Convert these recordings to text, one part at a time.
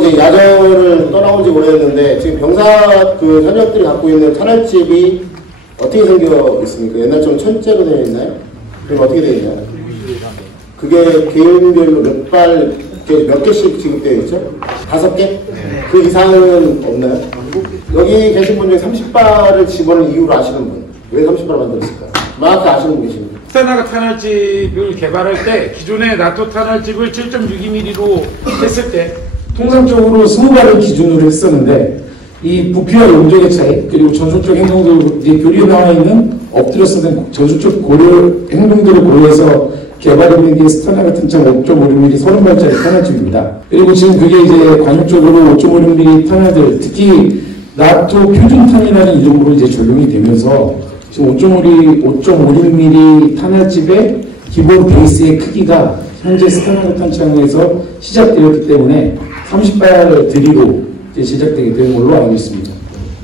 이제 야전을 떠나온 지 오래됐는데 지금 병사 그 현역들이 갖고 있는 탄알집이 어떻게 생겨 있습니까? 옛날처럼 천째로 되어 있나요? 그럼 어떻게 되어 있나요? 그게 개인별로 몇 개씩 지급되어 있죠? 5개? 그 이상은 없나요? 여기 계신 분 중에 30발을 집어넣은 이유를 아시는 분? 왜 30발을 만들었을까요? 정확히 아시는 분 계십니까? 스테나가 탄알집을 개발할 때 기존의 나토 탄알집을 7.62mm로 했을 때 통상적으로 20발을 기준으로 했었는데 이 부피와 용적의 차이 그리고 전술적 행동들 이제 교리에 나와 있는 엎드려 쓰는 전술적 행동들을 고려해서 개발된 게 스테나 같은 장 5.56mm 30발짜리 탄알집입니다. 그리고 지금 그게 이제 관용적으로 5.56mm 탄알들 특히 나토 표준탄이라는 이름으로 이제 적용이 되면서 지금 5.56mm 탄알집의 기본 베이스의 크기가 현재 스테나 탄창에서 시작되었기 때문에 30발 들이로 이제 제작되게 된 걸로 알고 있습니다.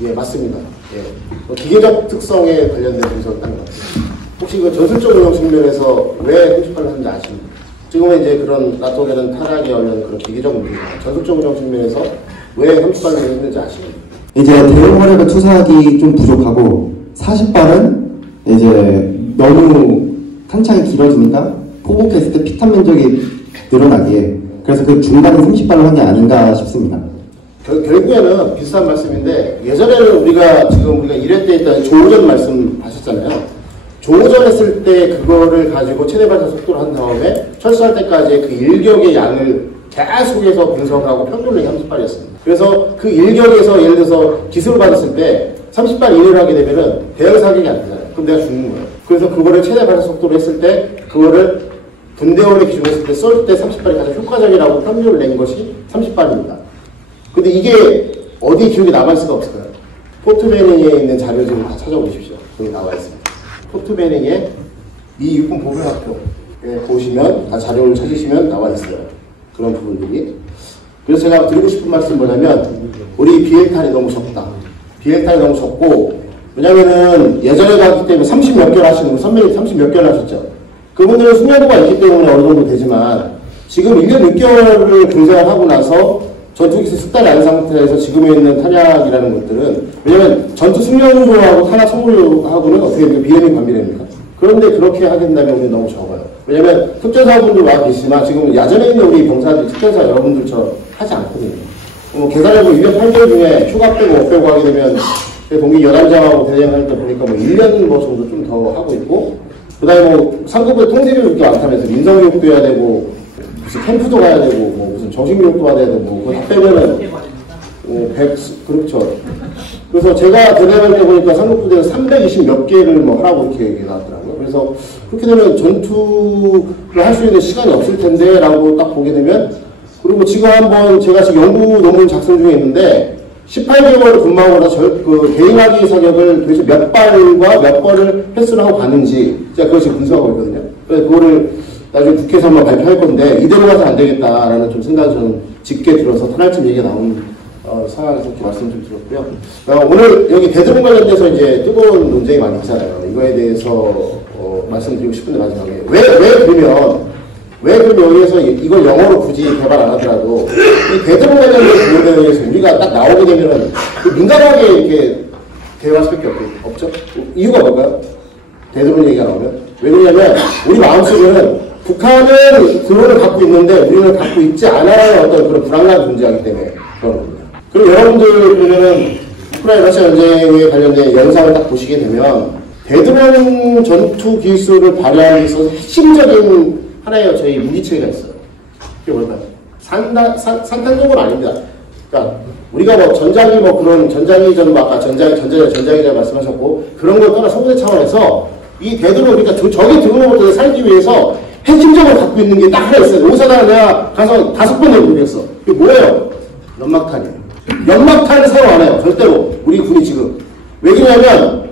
예, 맞습니다. 예. 기계적 특성에 관련된 분석을 한 것 같아요. 혹시 그 전술적 운영 측면에서 왜 30발을 하는지 아십니까? 지금은 이제 그런 나토에는 탄약에 관련 그런 기계적 문제입니다. 전술적 운영 측면에서 왜 30발을 했는지 아십니까? 이제 대형 화력을 투사하기 좀 부족하고 40발은 이제 너무 탄창이 길어지니까 포복했을 때 피탄 면적이 늘어나기에 그래서 그 중간에 30발을 한 게 아닌가 싶습니다. 결국에는 비슷한 말씀인데 예전에는 우리가 1회 때 있던 조우전 말씀 하셨잖아요. 조우전 했을 때 그거를 가지고 최대 발사 속도를 한 다음에 철수할 때까지 그 일격의 양을 계속해서 분석하고 평균을 30발이었습니다. 그래서 그 일격에서 예를 들어서 기술을 받았을 때 30발 이내로 하게 되면은 대형 사격이 안 되잖아요. 그럼 내가 죽는 거예요. 그래서 그거를 최대 발사 속도로 했을 때 그거를 분대원의 기준으로 했을 때 쏠 때 30발이 가장 효과적이라고 평균을 낸 것이 30발입니다. 근데 이게 어디 기록이 남아있을 수가 없을까요? 포트 베닝에 있는 자료 좀 다 찾아보십시오. 여기 나와 있습니다. 포트 베닝의 미 육군 보병학교에 보시면 다 자료를 찾으시면 나와 있어요. 그런 부분들이. 그래서 제가 드리고 싶은 말씀은 뭐냐면 우리 비핵탄이 너무 적다. 비핵탄이 너무 적고 왜냐면은 예전에 갔기 때문에 30몇 개를 하시는 분 선배님 30몇 개를 하셨죠. 그분들은 숙련도가 있기 때문에 어느 정도 되지만 지금 1년 6개월을 군생활 하고 나서 전투기술 숙달이 안 상태에서 지금에 있는 탄약이라는 것들은 왜냐면 전투 숙련도하고 탄약 소모하고는 어떻게 비례는 관비례입니까? 그런데 그렇게 하게 된다면 우리 너무 적어요. 왜냐면 특전사분들 와 계시지만 지금 야전에 있는 우리 병사들 특전사 여러분들처럼 하지 않거든요. 뭐 계산해보면 1년 8개월 중에 휴가 빼고 못 빼고 하게 되면 제 동기 연함장하고 대장할 때 보니까 뭐 1년 뭐 정도 좀 더 하고 있고 그 다음에 뭐 상급부에 통제교육도 많다면서 민성교육도 해야 되고 무슨 캠프도 가야 되고 뭐 무슨 정신교육도 받아야 되고 그거 다 빼면은 100 그렇죠. 그래서 제가 대대할 때 보니까 상급부대에서 320 몇 개를 뭐 하라고 이렇게 얘기 나왔더라고요. 그래서 그렇게 되면 전투를 할 수 있는 시간이 없을 텐데 라고 딱 보게 되면 그리고 지금 한번 제가 지금 연구 논문 작성 중에 있는데 18개월 근무하고 나서 그 개인화기 사격을 도대체 몇 발과 몇 번을 횟수를 하고 갔는지 제가 그걸 지금 분석하고 있거든요. 그래서 그거를 나중에 국회에서 한번 발표할 건데 이대로 가서 안 되겠다라는 좀 생각이 저는 짙게 들어서 탄알집 얘기가 나온 상황에서 이렇게 말씀 좀 드렸고요. 오늘 여기 대드론 관련돼서 이제 뜨거운 논쟁이 많이 있잖아요. 이거에 대해서 말씀드리고 싶은데 마지막에 왜 그러면 여기에서 이걸 영어로 굳이 개발 안 하더라도 이 대드론 관련된 부분에 의해서 우리가 딱 나오게 되면은 민감하게 이렇게 대화할 수밖에 없죠? 이유가 뭘까요? 대드론 얘기가 나오면? 왜 그러냐면 우리 마음속에는 북한은 드론을 갖고 있는데 우리는 갖고 있지 않아야 어떤 그런 불안감이 존재하기 때문에 그런 겁니다. 그리고 여러분들 보면은 우크라이나 러시아 전쟁에 관련된 영상을 딱 보시게 되면 대드론 전투 기술을 발휘하기 위해서 핵심적인 하나의 저희 무기체계가 있어요. 그게 뭘까요? 산탄적은 아닙니다. 그러니까 우리가 뭐 전장이 뭐 그런 전장이 전 아까 전장이자 말씀하셨고 그런 걸 떠나 소구대 차원에서 이 대드론 그러니까 적이 드론을 살기 위해서 핵심적으로 갖고 있는 게 딱 하나 있어요. 오사단 내가 가서 5번 내보겠어. 그게 뭐예요? 연막탄이에요. 연막탄을 사용 안 해요. 절대로. 우리 군이 지금. 왜 그러냐면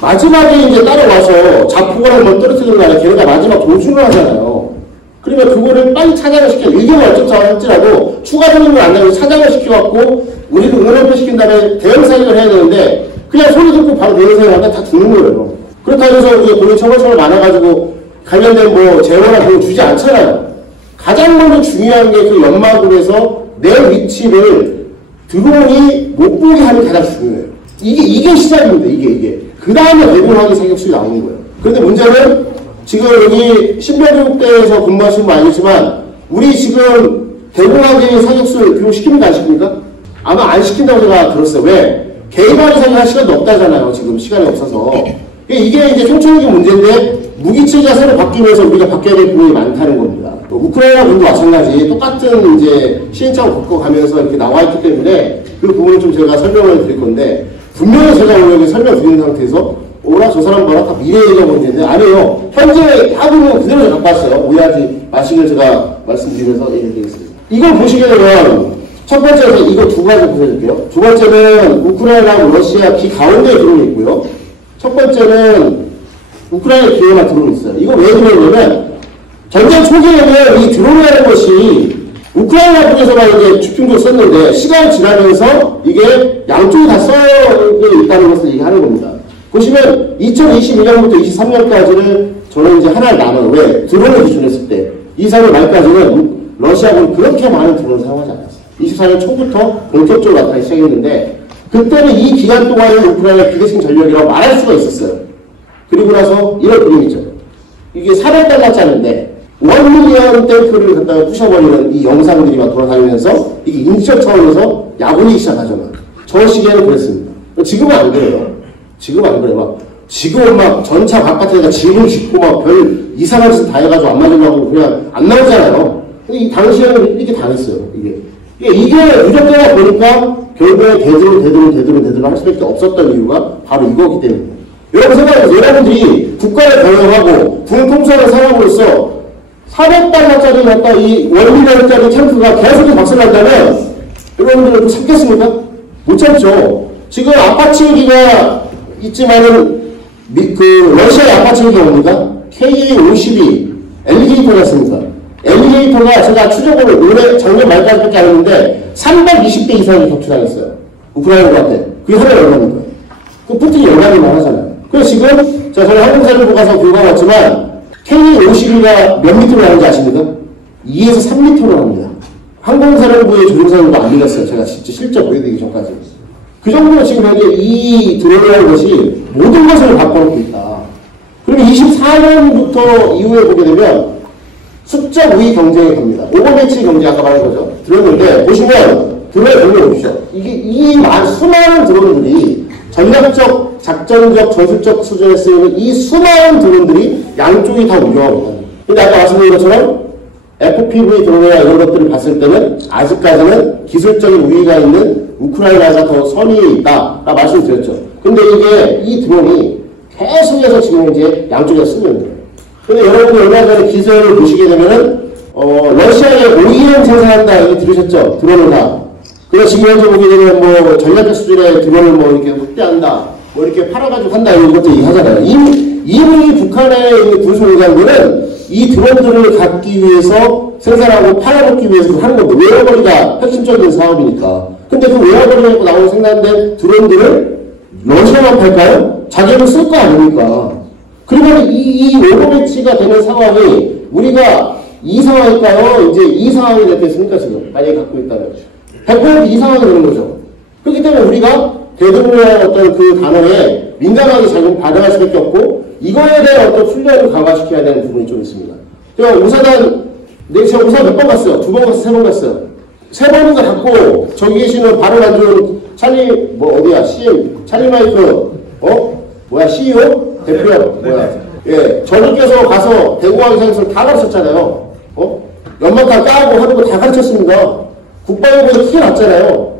마지막에 이제 따라와서 자포가를 뭐 떨어뜨리는 거 아니라 걔네가 마지막 도주를 하잖아요. 그러면 그거를 빨리 차장을 시켜. 일경을 어쩌자 할지라도 추가적인 걸 안 나고 차장을 시켜갖고 우리를 응원표 시킨 다음에 대응 사격을 해야 되는데 그냥 소리 듣고 바로 대응 사격을 하면 다 죽는 거예요. 그렇다고 해서 우리가 본인 처벌처벌 많아가지고 관련된 뭐 재원이나 그런 거 주지 않잖아요. 가장 먼저 중요한 게 그 연막으로 해서 내 위치를 드론이 못 보게 하는 게 가장 중요해요. 이게 시작입니다. 이게. 그 다음에 대공하기 사격술이 나오는 거예요. 그런데 문제는 지금 여기 신병교육대에서 근무하시는 분 알겠지만 우리 지금 대공하기 사격술 교육 시킵니까? 안 시킵니까? 아마 안 시킨다고 제가 들었어요. 왜? 개인화기 사격할 시간도 없다잖아요. 지금 시간이 없어서. 이게 이제 총체적인 문제인데 무기체가 새로 바뀌면서 우리가 바뀌어야 될 부분이 많다는 겁니다. 우크라이나 분도 마찬가지 똑같은 이제 시행착오 겪어가면서 이렇게 나와 있기 때문에 그 부분을 좀 제가 설명을 드릴 건데 분명히 제가 오늘 여기 설명드리는 상태에서 오라 저 사람 뭐라 다 미래 얘기가 문제인데 아니에요. 현재 하고는 그대로 제가 갖고 왔어요. 오해하지 마시길 제가 말씀드리면서 얘기드리겠습니다. 이걸 보시게 되면 첫 번째는 이거 두 가지 보여줄게요. 두 번째는 우크라이나 러시아 기 가운데에 드론이 있고요. 첫 번째는 우크라이나 기회가 드론이 있어요. 이거 왜 들어오냐면 전쟁 초기에는 이 드론이라는 것이 우크라이나 쪽에서만 이제 집중적으로 썼는데 시간이 지나면서 이게 양쪽이 다 써져 있다는 것을 얘기하는 겁니다. 보시면 2022년부터 23년까지는 저는 이제 하나를 나눠요. 왜? 드론을 기준했을 때 23년 말까지는 러시아군이 그렇게 많은 드론을 사용하지 않았어요. 24년 초부터 본격적으로 나타나기 시작했는데 그때는 이 기간 동안에 우크라이나 비대칭 전력이라고 말할 수가 있었어요. 그리고 나서 이런 그림이죠. 이게 400달러짜리인데 1밀리언 탱크를 갖다가 부셔버리는 이 영상들이 막 돌아다니면서 이게 인적 차원에서 야분이 시작하죠. 저 시기에는 그랬습니다. 지금은 안 그래요. 지금은 안 그래요. 지금은 막 전차 바깥에다가 짐을 싣고 막 별 이상한 짓을 다 해가지고 안 맞으려고 그냥 안 나오잖아요. 근데 이 당시에는 이렇게 당했어요. 이게 누적되다 보니까 결국에 대드론 할 수밖에 없었던 이유가 바로 이거기 때문에. 여러분 생각해보세요. 여러분들이 국가를 경영하고 군 통수하는 사람으로서 400달러짜리 갖다 이 1밀리언짜리 탱크가 계속 박살난다면 여러분들은 참겠습니까? 못 참죠. 지금 아파치 헬기가 있지만은 러시아의 아파치 헬기가 뭡니까? KA-52 엘리게이터 같습니까? 엘리게이터가 제가 추적으로 올해 작년 말까지밖에 안 했는데 320대 이상이 격추당했어요. 우크라이나한테. 그게 하나의 얼마입니까? 그 푸틴이 열나기만 하잖아요. 그래서 지금 저는 항공사를 가서 교육하고 왔지만 KA-52가 몇 미터로 나오는지 아십니까? 2에서 3미터로 나옵니다. 항공사령부의 조종사들도 안 믿었어요. 제가 진짜 실제 보여드리기 전까지. 그 정도로 지금 현재 이 드론이라는 것이 모든 것을 바꿔놓고 있다. 그러면 24년부터 이후에 보게 되면 숫자 우위 경쟁이 갑니다. 오버매치 경쟁 아까 말한 거죠. 들었는데 보시면 드론에 보셔보십시오. 이 수많은 드론들이 전략적, 작전적, 전술적 수준에 쓰이는 이 수많은 드론들이 양쪽이 다 운영하고 있다. 근데 아까 말씀드린 것처럼 FPV 드론이나 이런 것들을 봤을 때는 아직까지는 기술적인 우위가 있는 우크라이나가 더 선의에 있다 라고 말씀드렸죠. 근데 이게 이 드론이 계속해서 지금 이제 양쪽에서 쓰고 있는 거예요. 근데 여러분이 얼마 전에 기사를 보시게 되면은 러시아의 OEM 생산한다 이렇게 들으셨죠? 드론을 다. 그래서 지금 현재 보게 되면 뭐 전략적 수준의 드론을 뭐 이렇게 확대한다, 뭐 이렇게 팔아가지고 한다 이런 것도 얘기하잖아요. 이미 북한의 군수공장들은 이 드론들을 갖기 위해서 생산하고 팔아먹기 위해서 하는 건데 웨어버리가 핵심적인 사업이니까. 근데 그 웨어버리 갖고 나오는 생산된 드론들을 러시아만 팔까요? 자기는 쓸 거 아닙니까? 그러면 이 오버매치가 되는 상황이 우리가 이 상황일까요? 이제 이 상황이 됐겠습니까? 지금 만약에 갖고 있다면 100% 이 상황이 되는 거죠. 그렇기 때문에 우리가 대드론이라는 어떤 그 단어에 민감하게 잘 반응할 수밖에 없고 이거에 대한 어떤 훈련을 강화시켜야 되는 부분이 좀 있습니다. 제가 우사단 제가 우사 몇 번 갔어요? 2번 갔어요? 3번 갔어요? 3번인가 갔고 저기 계시는 바로 안 좋은 찰리 뭐 어디야? CM 찰리 마이크 CEO? 대표야 뭐야? 예, 저분께서 가서 대공황 사격을 다 가르쳤잖아요. 연막탄 까고 하는 거 다 가르쳤습니다. 국방부에서 크게 났잖아요.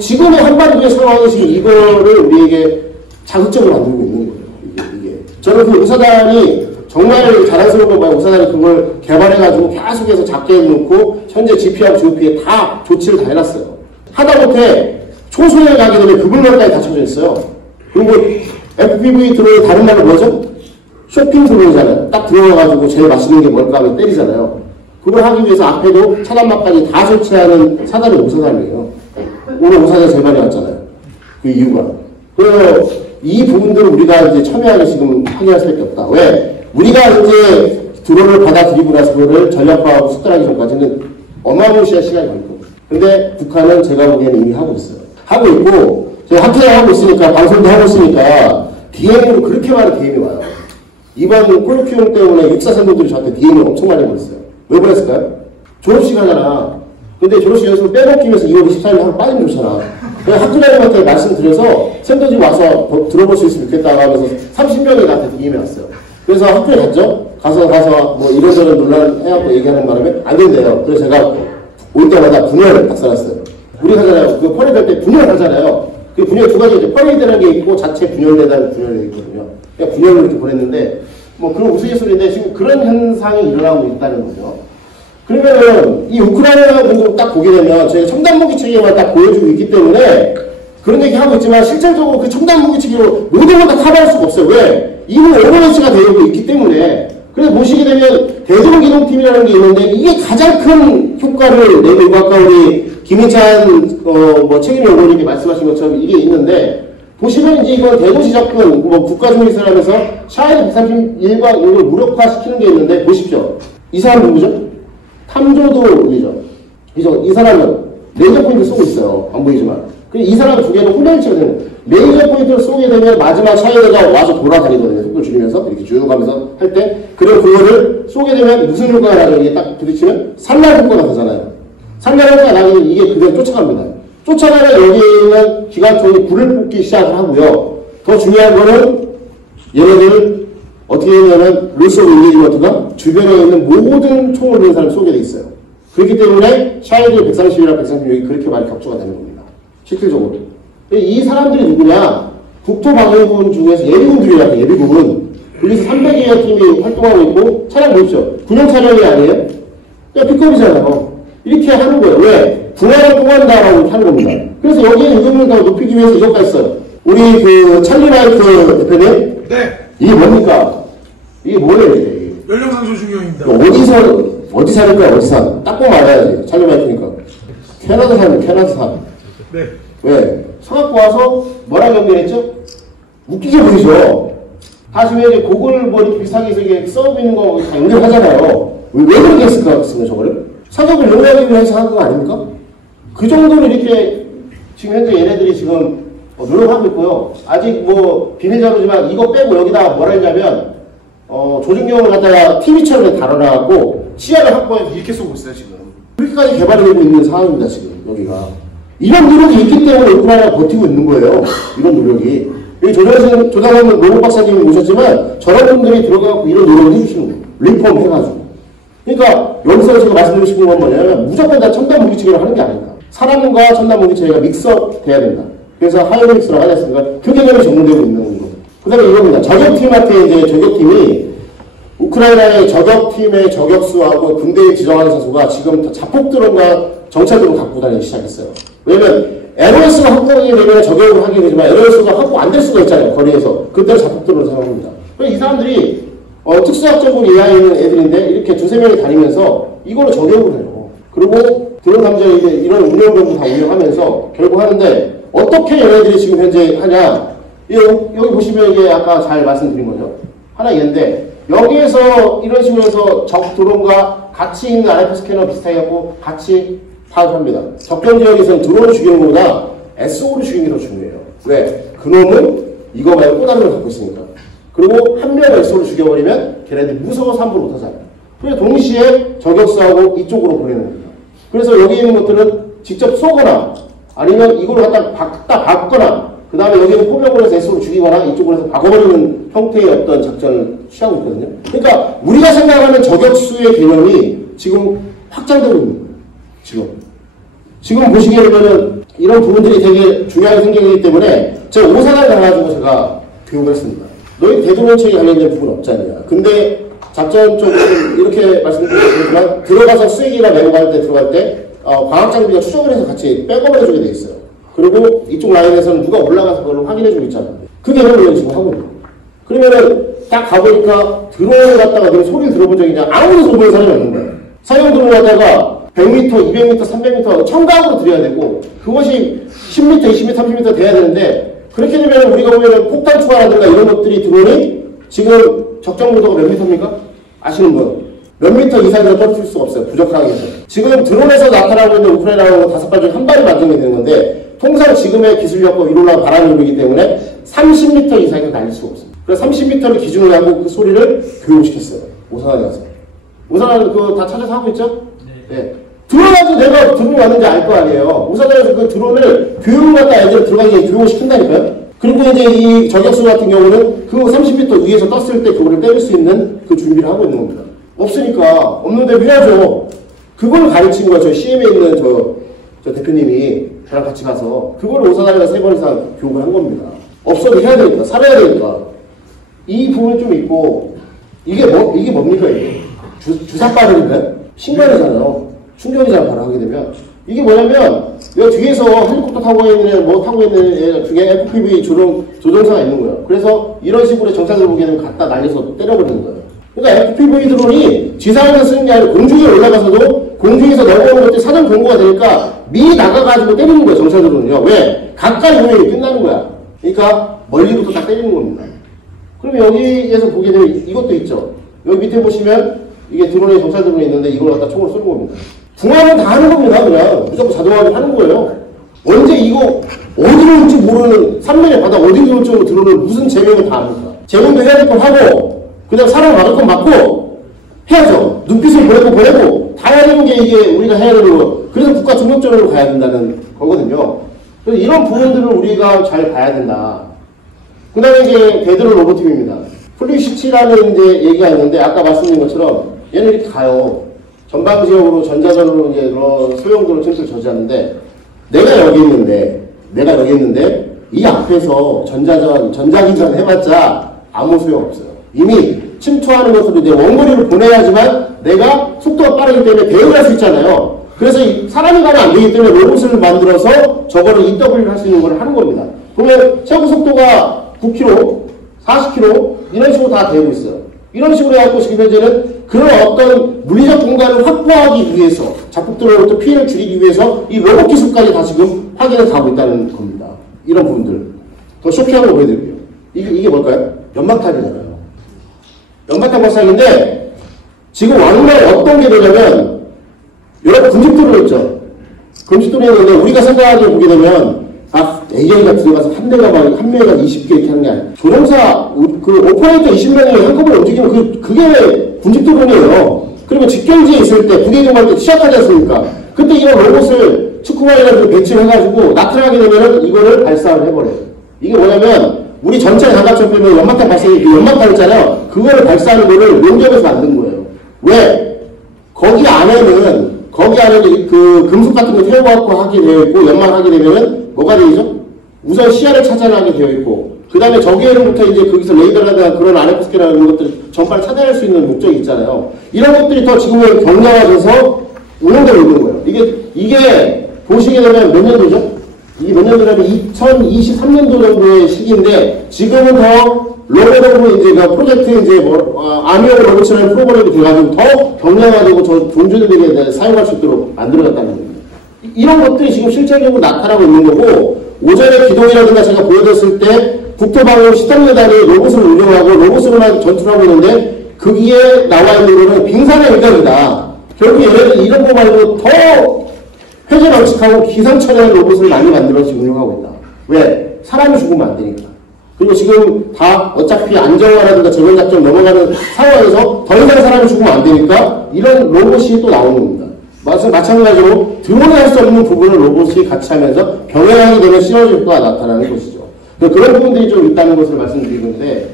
지금의 한반도의 상황이 지금 이거를 우리에게 자극적으로 만들고 있는 거예요. 이게. 저는 그 우사단이 정말 자랑스러운 건 봐요. 우사단이 그걸 개발해가지고 계속해서 작게 해놓고 현재 GP하고 GOP에 다 조치를 다 해놨어요. 하다못해 초소에 가게 되면 그물망까지 닫혀져 있어요. 그리고 FPV 드론이 다른 말로 뭐죠? 쇼핑 드론이잖아요. 딱 들어가가지고 제일 맛있는 게 뭘까 하면 때리잖아요. 그걸 하기 위해서 앞에도 차단막까지 다 설치하는 사단이 오사단이에요. 오늘 오사단 제일 많이 왔잖아요. 그 이유가. 그래서 이 부분들을 우리가 이제 첨예하게 지금 확인할 수밖에 없다. 왜? 우리가 이제 드론을 받아들이고 나서 그거를 전략화하고 습관하기 전까지는 어마무시한 시간이 걸리거든요. 근데 북한은 제가 보기에는 이미 하고 있어요. 하고 있고, 제가 학회를 하고 있으니까, 방송도 하고 있으니까, DM으로 그렇게 많은 DM이 와요. 이번 콜로퀴움 때문에 육사 선생님들이 저한테 DM을 엄청 많이 보냈어요. 왜 보냈을까요? 졸업식 하잖아. 근데 졸업식 연습을 빼먹기 위해서 2월 24일 하루 빠지면 좋잖아. 그래서 학교장님한테 말씀드려서 샌더지 와서 들어볼 수 있으면 좋겠다고 하면서 30명이 나한테 DM이 왔어요. 그래서 학교에 갔죠. 가서 뭐 이런저런 논란 해갖고 얘기하는 바람에 안 된대요. 그래서 제가 올 때마다 분열을 딱 써놨어요. 우리 하잖아요. 그 퍼레이드 할 때 분열 하잖아요. 그 분열 두 가지, 이제 퍼레이드라는 게 있고 자체 분열되다는 분열이 있거든요. 그냥 분열을 이렇게 보냈는데, 뭐 그런 우스갯소리인데 지금 그런 현상이 일어나고 있다는 거죠. 그러면은 이 우크라이나 문제를 딱 보게 되면 저희가 첨단 무기 체계만 딱 보여주고 있기 때문에 그런 얘기 하고 있지만 실질적으로 그 첨단 무기 체계로 모든 걸 다 커버할 수가 없어요. 왜? 이미 오버워치가 되고 있기 때문에. 그래서 보시게 되면 대동기동팀이라는 게 있는데 이게 가장 큰 효과를 내고 아까 우리 김인찬 뭐 책임연구원님이 말씀하신 것처럼 이게 있는데 보시면 이제 이건 대도시 접근 뭐 국가중립을 하면서 샤이드 131과 이걸 무력화시키는 게 있는데 보십시오. 이 사람 누구죠? 탐조도 우리죠. 그죠? 이 사람은 레이저 포인트 쏘고 있어요. 안 보이지만. 이 사람 두 개는 훈련치가 되는 거예요. 레이저 포인트를 쏘게 되면 마지막 샤이드가 와서 돌아다니거든요. 속도를 줄이면서 이렇게 쭉 가면서 할 때. 그리고 그거를 쏘게 되면 무슨 효과가 나죠? 이게 딱 부딪히면 산날 효과가 되잖아요. 산날 효과가 나면 이게 그대로 쫓아갑니다. 쫓아가면 여기는 기관총이 불을 뽑기 시작을 하고요. 더 중요한 거는 얘네들 어떻게 되냐면 로스 오브 인게이지먼트가 주변에 있는 모든 총을 든 사람을 쏘게 돼 있어요. 그렇기 때문에 샤이드 130이랑 136이 그렇게 많이 격조가 되는 겁니다. 실질적으로. 이 사람들이 누구냐? 국토방위군 중에서 예비군들이라고 예비군. 여기서 300여 팀이 활동하고 있고 차량 보십시오. 군용 차량이 아니에요? 그냥 픽업이잖아요. 이렇게 하는 거예요. 왜? 분할을 통한다라고 하는 겁니다. 그래서 여기에 요금을 더 높이기 위해서 이것가 있어요. 우리 그 찰리 마이크 대표님? 네. 이게 뭡니까? 이게 뭐예요, 이게? 연령상조 중형입니다. 어디 사는 거야, 어디 사? 딱 보면 알아야지. 찰리 마이크니까. 캐나다 사는 캐나다 사. 네. 왜? 서갖고 와서 뭐라 경계했죠? 웃기게 보이죠? 하시면 이제 그걸 뭐 이렇게 비슷하게 해서 이게 써있는 거 다 연결하잖아요. 왜 그렇게 했을까 같습니다, 저거를? 사격을 용납하기 위해서 하는 거 아닙니까? 그 정도는 이렇게 지금 현재 얘네들이 지금 노력하고 있고요. 아직 뭐 비밀자료지만 이거 빼고 여기다가 뭐라 했냐면 조준경을 갖다가 TV처럼 달아놔갖고 시야를 확보해서 이렇게 쏘고 있어요, 지금. 그렇게까지 개발이 되고 있는 상황입니다, 지금 여기가. 이런 노력이 있기 때문에 우크라이나가 버티고 있는 거예요. 이런 노력이. 여기 조장선 노력 박사님이 오셨지만 저런 분들이 들어가고 이런 노력을 해주시는 거예요. 리폼 해가지고. 그러니까 여기서 제가 말씀드리고 싶은 건 뭐냐면 무조건 다 첨단 무기체계로 하는 게 아니다. 사람과 첨단 무기체계가 믹스업 돼야 된다. 그래서 하이브릭스라고 하지 않습니까? 그 개념이 적용되고 있는 거. 그 다음에 이겁니다. 저격팀한테 이제 저격팀이 우크라이나의 저격팀의 저격수하고 군대에 지정하는 선수가 지금 자폭 드론과 정찰 드론 갖고 다니기 시작했어요. 왜냐면 LOS가 확보하게 되면 저격을 하게 되지만 LOS가 확보 안 될 수가 있잖아요. 거리에서. 그때는 자폭 드론을 사용합니다. 그래서 이 사람들이 특수학적으로 이하에 있는 애들인데 이렇게 두세 명이 다니면서 이걸로 저격을 해요. 그리고 드론 감정 이제 이런 운영병도 다 운영하면서 결국 하는데 어떻게 얘네들이 지금 현재 하냐. 여기 보시면 이게 아까 잘 말씀드린 거죠. 하나 얘인데 여기에서 이런 식으로 해서 적 드론과 같이 있는 RF 스캐너 비슷하게 갖고 같이 파악합니다. 적경 지역에서는 드론을 죽이는 것보다 SO를 죽이는 게 더 중요해요. 왜? 그놈은 이거 말고 또 다른 걸 갖고 있으니까. 그리고 한 명을 SO를 죽여버리면 걔네들이 무서워서 함부로 못하잖아요. 그래서 동시에 저격수하고 이쪽으로 보내는 겁니다. 그래서 여기 있는 것들은 직접 쏘거나 아니면 이걸 갖다 박거나 그 다음에 여기는 포병을 해서 SO를 죽이거나 이쪽으로 해서 박아버리는 형태의 어떤 작전을 취하고 있거든요. 그러니까 우리가 생각하는 저격수의 개념이 지금 확장되고 있는 거예요. 지금 보시게 되면은 이런 부분들이 되게 중요하게 생기기 때문에 제가 오산을 가가지고 제가 교육을 했습니다. 너희 대도면책에 관련된 부분 없지 않냐. 근데 작전 쪽 이렇게 말씀드리지만 들어가서 수익이나 매국할 때 들어갈 때 광학장비가 추적을 해서 같이 백업을 해주게 돼 있어요. 그리고 이쪽 라인에서는 누가 올라가서 그걸 확인해주고 있잖아요. 그 개념을 지금 하고 있는 거예요. 그러면은 딱 가보니까 드론을 갖다가 내가 소리를 들어본 적이 있냐. 아무도 들어본 사람이 없는 거예요. 사용 드론을 갖다가 100m, 200m, 300m 청각으로 들여야 되고 그것이 10m, 20m, 30m 돼야 되는데 그렇게 되면 우리가 보면 폭탄 추가라든가 이런 것들이 드론이 지금 적정 고도가 몇 미터입니까? 아시는 분? 몇 미터 이상으로 떨어질 수가 없어요. 부적항에서. 지금 드론에서 나타나고 있는 우크라이나하고 5발 중 한 발이 맞추게 되는 건데 통상 지금의 기술력과 위로 올라간 바람이 불기 때문에 30m 이상이 날릴 수가 없습니다. 그래서 30m를 기준으로 하고 그 소리를 교육시켰어요. 오산항에 가서. 오산항 다 찾아서 하고 있죠? 네. 들어가서 내가 드론이 왔는지 알 거 아니에요. 오산항에서 그 드론을 교육을 갖다 애들 들어가기 전에 교육을 시킨다니까요. 그리고 이제 이 저격수 같은 경우는 그 30m 위에서 떴을 때 그거를 때릴 수 있는 그 준비를 하고 있는 겁니다. 없으니까 없는데 해야죠. 그걸 가르친 거예요. 저 CM에 있는 저 대표님이 저랑 같이 가서 그걸 오산항에서 3번 이상 교육을 한 겁니다. 없어도 해야 되니까, 살아야 되니까. 이 부분이 좀 있고 이게 뭡니까 이게? 주사 빠르기인가요? 신관이잖아요. 충격이잖아 바로 하게 되면. 이게 뭐냐면 여기 뒤에서 헬리콥터 타고 있는 뭐 타고 있는 애 중에 FPV 조종사가 있는 거예요. 그래서 이런 식으로 정찰을 보게 되면 갖다 날려서 때려버리는 거예요. 그러니까 FPV 드론이 지상에서 쓰는 게 아니라 공중에 올라가서도 공중에서 넘어오는 것들이 사전 경고가 되니까 미리 나가가지고 때리는 거예요. 정찰 드론은요. 왜? 가까이 오면 끝나는 거야. 그러니까 멀리부터 딱 때리는 겁니다. 그러면 여기에서 보게 되면 이것도 있죠. 여기 밑에 보시면 이게 드론에 정찰 드론이 있는데 이걸 갖다 총으로 쏘는 겁니다. 중앙은 다 하는 겁니다. 그냥 무조건 자동화를 하는 거예요. 언제 이거 어디로 올지 모르는 3면의 바다 어디로 올지 모르는 드론을 무슨 제명을 다 합니까? 제명도 해야 될 건 하고 그냥 사람 막을 건 막고 해야죠. 눈빛을 보내고 다 해야 되는 게 이게 우리가 해야 되는 거. 그래서 국가 중력전으로 가야 된다는 거거든요. 그래서 이런 부분들을 우리가 잘 봐야 된다. 그 다음에 이제 대드론 로봇팀입니다. 플리시치라는 이제 얘기가 있는데 아까 말씀드린 것처럼 얘는 이렇게 가요. 전방 지역으로 전자전으로 이제 그런 소형도로 침투를 저지하는데 내가 여기 있는데 이 앞에서 전자기전 해봤자 아무 소용 없어요. 이미 침투하는 것으로 이제 원거리를 보내야지만 내가 속도가 빠르기 때문에 대응할 수 있잖아요. 그래서 사람이 가면 안 되기 때문에 로봇을 만들어서 저거를 EW를 할 수 있는 걸 하는 겁니다. 그러면 최고 속도가 9km, 40km 이런 식으로 다 되고 있어요. 이런 식으로 해갖고 지금 현재는 그런 어떤 물리적 공간을 확보하기 위해서 작곡들로부터 피해를 줄이기 위해서 이 로봇 기술까지 다 지금 확인을 하고 있다는 겁니다. 이런 부분들. 더 쇼킹한 거 보여드릴게요. 이게 뭘까요? 연막탄이잖아요. 연막탄 발사기인데 지금 왕말 어떤 게 되냐면 여러분 금집도로 있죠. 금집도로 있는데 우리가 생각하기에 보게 되면 AI가 들어가서 한 명이가 20개 이렇게 하는 게 아니에요. 조종사, 오퍼레이터 20명이 한꺼번에 움직이면 그게 군집드론이에요. 그리고 직경지에 있을 때, 부대이동할 때 시작하지 않습니까? 그때 이런 로봇을 축구만이라도 배치를 해가지고 나타나게 되면은 이거를 발사를 해버려요. 이게 뭐냐면, 우리 전체 장갑차 빼면 연막탄 발사기, 연막탄 있잖아요. 그거를 발사하는 거를 용접해서 만든 거예요. 왜? 거기 안에는 그 금속 같은 거 태워갖고 하게 되어 있고, 연막하게 되면은 뭐가 되죠? 우선 시야를 차단하게 되어 있고 그 다음에 적외로부터 이제 거기서 레이더라든가 그런 RFSK라는 것들 전파를 차단할 수 있는 목적이 있잖아요. 이런 것들이 더 지금은 경량화돼서 운영되고 있는 거예요. 이게 보시게 되면 몇 년도죠? 이게 몇 년도냐면 2023년도 정도의 시기인데 지금은 더 로봇으로 이제 그 프로젝트 이제 아미오 로봇이라는 프로그램이 돼가지고 더 경량화되고 더 존중되게 사용할 수 있도록 만들어졌다는 겁니다. 이런 것들이 지금 실질적으로 나타나고 있는 거고 오전에 기동이라든가 제가 보여줬을 때 국토방위 시당여단이 로봇을 운영하고 로봇으로만 전투를 하고 있는데 거기에 나와 있는 거는 빙산의 일각이다. 결국 얘네들 이런 거 말고 더 회전왕측하고 기상천외한 로봇을 많이 만들어서 운영하고 있다. 왜? 사람이 죽으면 안 되니까. 그리고 지금 다 어차피 안정화라든가 재건작전 넘어가는 상황에서 더 이상 사람이 죽으면 안 되니까 이런 로봇이 또 나오는 겁니다. 마찬가지로 드론이 할 수 없는 부분을 로봇이 같이 하면서 병행하게 되면 시너지 효과가 나타나는 것이죠. 그런 부분들이 좀 있다는 것을 말씀드리는데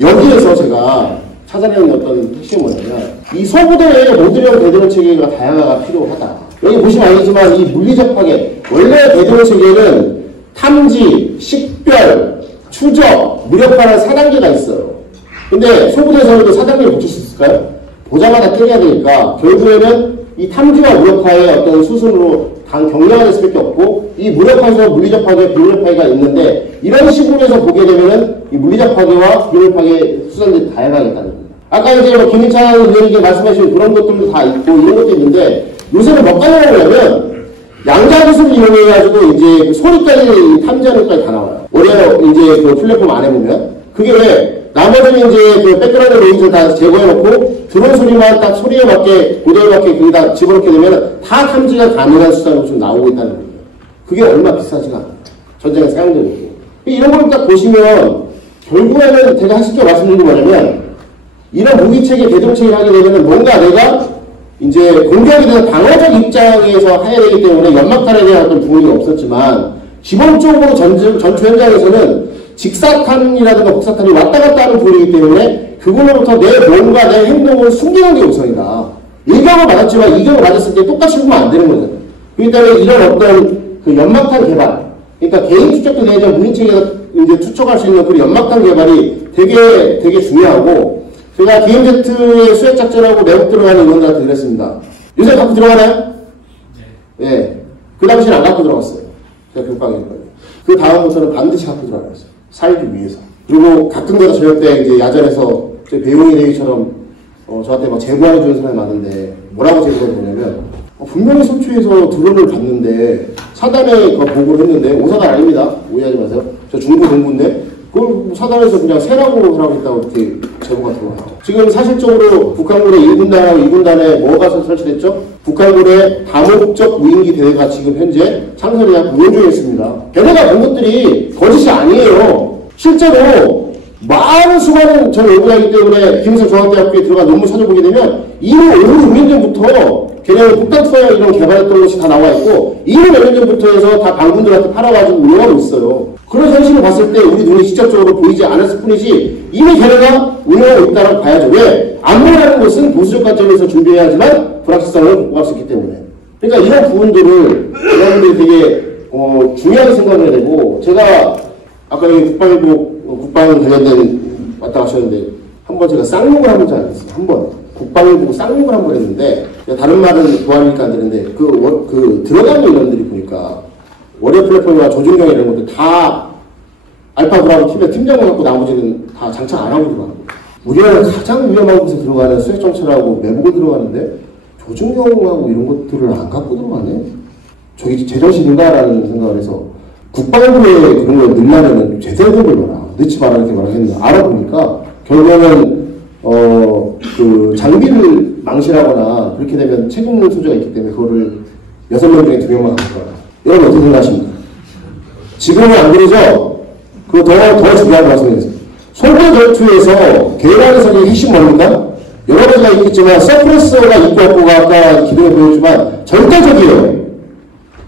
여기에서 제가 찾아내는 어떤 핵심이 뭐냐면 이 소부대의 모듈형 대드론 체계가 다양화가 필요하다. 여기 보시면 알겠지만 이 물리적 파괴 원래 대드론 체계는 탐지, 식별, 추적, 무력화라는 4단계가 있어요. 근데 소부대에서도 4단계를 붙일 수 있을까요? 보자마자 때려야 되니까 결국에는 이 탐지와 무력화의 어떤 수순으로 경량화될 수밖에 없고 이 무력화에서 물리적 파괴, 비물리적 파괴가 있는데 이런 식으로 해서 보게 되면은 이 물리적 파괴와 비물리적 파괴 수단들이 다양하겠다는 겁니다. 아까 이제 김인찬 의원님께 말씀하신 그런 것들도 다 있고 이런 것도 있는데 요새는 뭐가 나오냐면 양자 기술을 이용해가지고 이제 소리까지 탐지하는 것까지 다 나와요. 올해 이제 그 플랫폼 안에 보면 그게 왜 나머지는 이제 그 백그라운드 레이저 다 제거해놓고 드론 소리만 딱 소리에 맞게 고도에 맞게 거기다 집어넣게 되면 다 탐지가 가능한 수단으로 좀 나오고 있다는 거예요. 그게 얼마 비싸지가 않아요. 전쟁에 사용되고 있고. 이런 걸 딱 보시면 결국에는 제가 쉽게 말씀드린 게 뭐냐면 이런 무기체계, 대동체계를 하게 되면 뭔가 내가 이제 공격에 대한 방어적 입장에서 해야 되기 때문에 연막탄에 대한 어떤 부분이 없었지만 기본적으로 전투 현장에서는 직사탄이라든가 북사탄이 왔다 갔다 하는 부분이기 때문에 그걸로부터 내 몸과 내 행동을 숨기는 게 우선이다. 1경을 맞았지만 2경을 맞았을 때 똑같이 보면 안 되는 거죠. 그렇기 때문에 이런 어떤 그 연막탄 개발, 그러니까 개인 추적도 되죠. 무인체계에서 이제 추적할 수 있는 그 연막탄 개발이 되게 중요하고, 제가 DMZ의 수액 작전하고 매복 들어가는 인원들한테 그랬습니다. 요새 갖고 들어가나요? 네. 예. 그 당시는 안 갖고 들어갔어요. 제가 교육방에서까지. 그 다음부터는 반드시 갖고 들어갔어요. 살기 위해서. 그리고 가끔 가다 저녁 때 이제 야전에서 제 배용이 대위처럼 저한테 막 제보해 주는 사람이 많은데 뭐라고 제보해 보냐면 분명히 소추에서 드론을 봤는데 사단에 보고를 했는데 오사단 아닙니다. 오해하지 마세요. 저 중고 공부인데 그걸 사단에서 그냥 세라고 하라고 했다고 이렇게 제보가 들어와요. 지금 사실적으로 북한군의 1군단하고 2군단에 뭐가 설치됐죠? 북한군의 다목적 무인기 대회가 지금 현재 창설이 운영 중에 있습니다. 걔네가 본 것들이 거짓이 아니에요. 실제로 많은 수많은 전 연구자이기 때문에 김일성 중앙대학교에 들어가 논문 찾아보게 되면 이미 5, 6년 전부터 걔네는 폭탄투하 이런 개발했던 것이 다 나와 있고 이미 몇 년 전부터 해서 다 반군들한테 팔아가지고 운영하고 있어요. 그런 현실을 봤을 때 우리 눈이 직접적으로 보이지 않았을 뿐이지 이미 걔네가 운영하고 있다고 봐야죠. 왜? 안보라는 것은 보수적 관점에서 준비해야 하지만 불확실성을 극복할 수 있기 때문에. 그러니까 이런 부분들을 여러분들이 되게 중요하게 생각을 해야 되고, 제가 아까 여기 국방 관련된 왔다 가셨는데 한번 제가 쌍욕을 한 번 잘 했어요. 한번 국방을 보고 쌍욕을 한 번 했는데 다른 말은 좋아하니까 안 되는데 그 들어가는 인원들이 보니까 월요 플랫폼이나 조준경 이런 것들 다 알파 브라보 팀의 팀장을 갖고 나머지는 다 장착 안 하고 들어가는 거예요. 우리나라 가장 위험한 곳에 들어가는 수액정찰하고 매복을 들어가는데 조준경하고 이런 것들을 안 갖고 들어가네? 저기 제정신인가라는 생각을 해서 국방부에 그런 걸 넣으려면 제대로 된 걸 넣어라. 넣지 마라 이렇게 말했는데 알아보니까 결국에는 그 장비를 망실하거나 그렇게 되면 책임을 소재가 있기 때문에 그거를 6명 중에 2명만 갖고 가라. 여러분 어떻게 생각하십니까? 지금은 안 그러죠? 그거 더 중요한 말씀이었어요. 솔보 전투에서 개발에서의 핵심 뭡니까? 여러 가지가 있겠지만 서프레서가 있고 없고가 아까 기도에 보였지만 절대적이에요.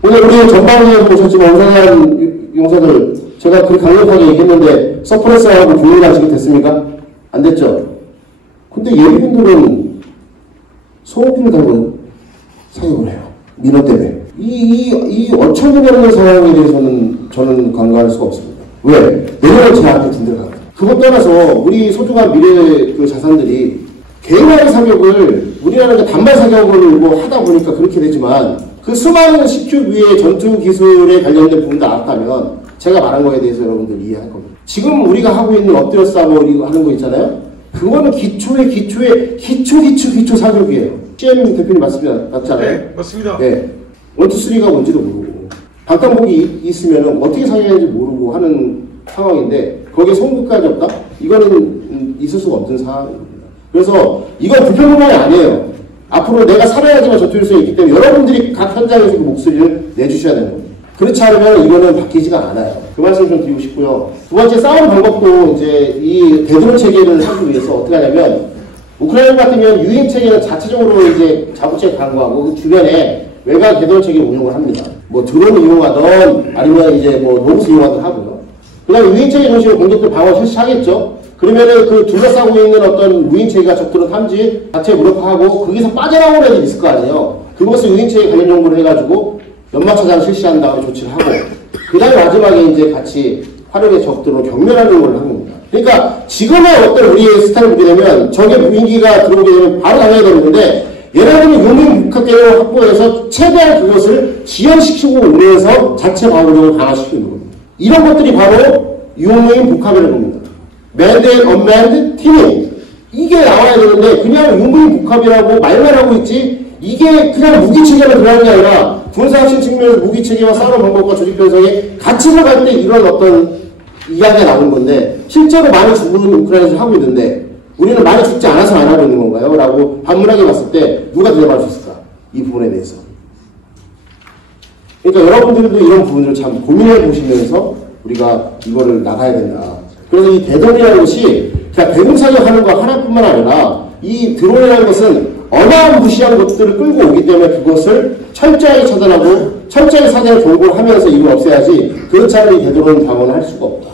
오늘 우리 전방위에 보셨지만 원산한 용사들 제가 그렇게 강력하게 얘기했는데 서프레서하고 교육이 지금 됐습니까? 안 됐죠? 근데 예비군들은 소음기를 달고 사용을 해요. 민원 때문에. 이 어처구니없는 상황에 대해서는 저는 간과할 수가 없습니다. 왜? 내년은 제 앞에 든들어갑니다. 그것 떠나서 우리 소중한 미래 그 자산들이 개인화의 사격을 우리나라가 단발 사격을 뭐 하다 보니까 그렇게 되지만 그 수많은 CQB의 전투 기술에 관련된 부분도 알았다면 제가 말한 거에 대해서 여러분들 이해할 겁니다. 지금 우리가 하고 있는 엎드려 싸고 하는 거 있잖아요. 그거는 기초 사격이에요. CM 대표님 말씀이 맞잖아요. 네, 맞습니다. 네. 1, 2, 3가 뭔지도 모르고 방탄복이 있으면 어떻게 사용하는지 모르고 하는 상황인데 거기에 성급까지 없다? 이거는 있을 수가 없는 상황입니다. 그래서 이건 불평불만이 아니에요. 앞으로 내가 살아야지만 전투일성이 있기 때문에 여러분들이 각 현장에서 그 목소리를 내주셔야 되는 겁니다. 그렇지 않으면 이거는 바뀌지가 않아요. 그 말씀 좀 드리고 싶고요. 두 번째 싸우는 방법도 이제 이 대드론 체계를 하기 위해서 어떻게 하냐면 우크라이나 같은 경우는 유인 체계는 자체적으로 이제 자부체 강구하고 그 주변에 외곽 대드론 체계 운용을 합니다. 뭐 드론을 이용하던 아니면 이제 뭐 로봇을 이용하던 하고요. 그 다음에 유인 체계 중심으로 공격들 방어 실시하겠죠. 그러면은 그 둘러싸고 있는 어떤 무인체계가 적들은 탐지 자체 무력화하고 거기서 빠져나오는 애들이 있을 거 아니에요. 그것을 유인체계 관련 연구를 해가지고 연막차장 실시한 다음에 조치를 하고 그 다음에 마지막에 이제 같이 활용의 적들로 경멸하는 걸 하는 겁니다. 그러니까 지금의 어떤 우리의 스타일을 보게 되면 적의 무인기가 들어오게 되면 바로 당해야 되는 건데 얘네들은 용인 북학계를 확보해서 최대한 그것을 지연시키고 오면서 자체 방어력을 강화시키는 겁니다. 이런 것들이 바로 용인 북학이라는 겁니다. Manned and Unmanned Teaming. 이게 나와야 되는데 그냥 유무인 복합이라고 말만 하고 있지 이게 그냥 무기체계로 들어가는 게 아니라 군사혁신 측면에서 무기체계와 싸우는 방법과 조직 변성에 같이 들어갈 때 이런 어떤 이야기가 나오는 건데 실제로 많은 주부는 우크라이나에서 하고 있는데 우리는 많이 죽지 않아서 안 하고 있는 건가요? 라고 반문하게 봤을 때 누가 대답할 수 있을까? 이 부분에 대해서. 그러니까 여러분들도 이런 부분을 참 고민해 보시면서 우리가 이거를 나가야 된다. 그래서 이 대동이라는 것이 그냥 대공사격하는 거 하나뿐만 아니라 이 드론이라는 것은 어마무시한 것들을 끌고 오기 때문에 그것을 철저하게 차단하고 철저하게 사전에 경고를 하면서 이걸 없애야지 그렇지 않은 이 대드론 방어는 할 수가 없다.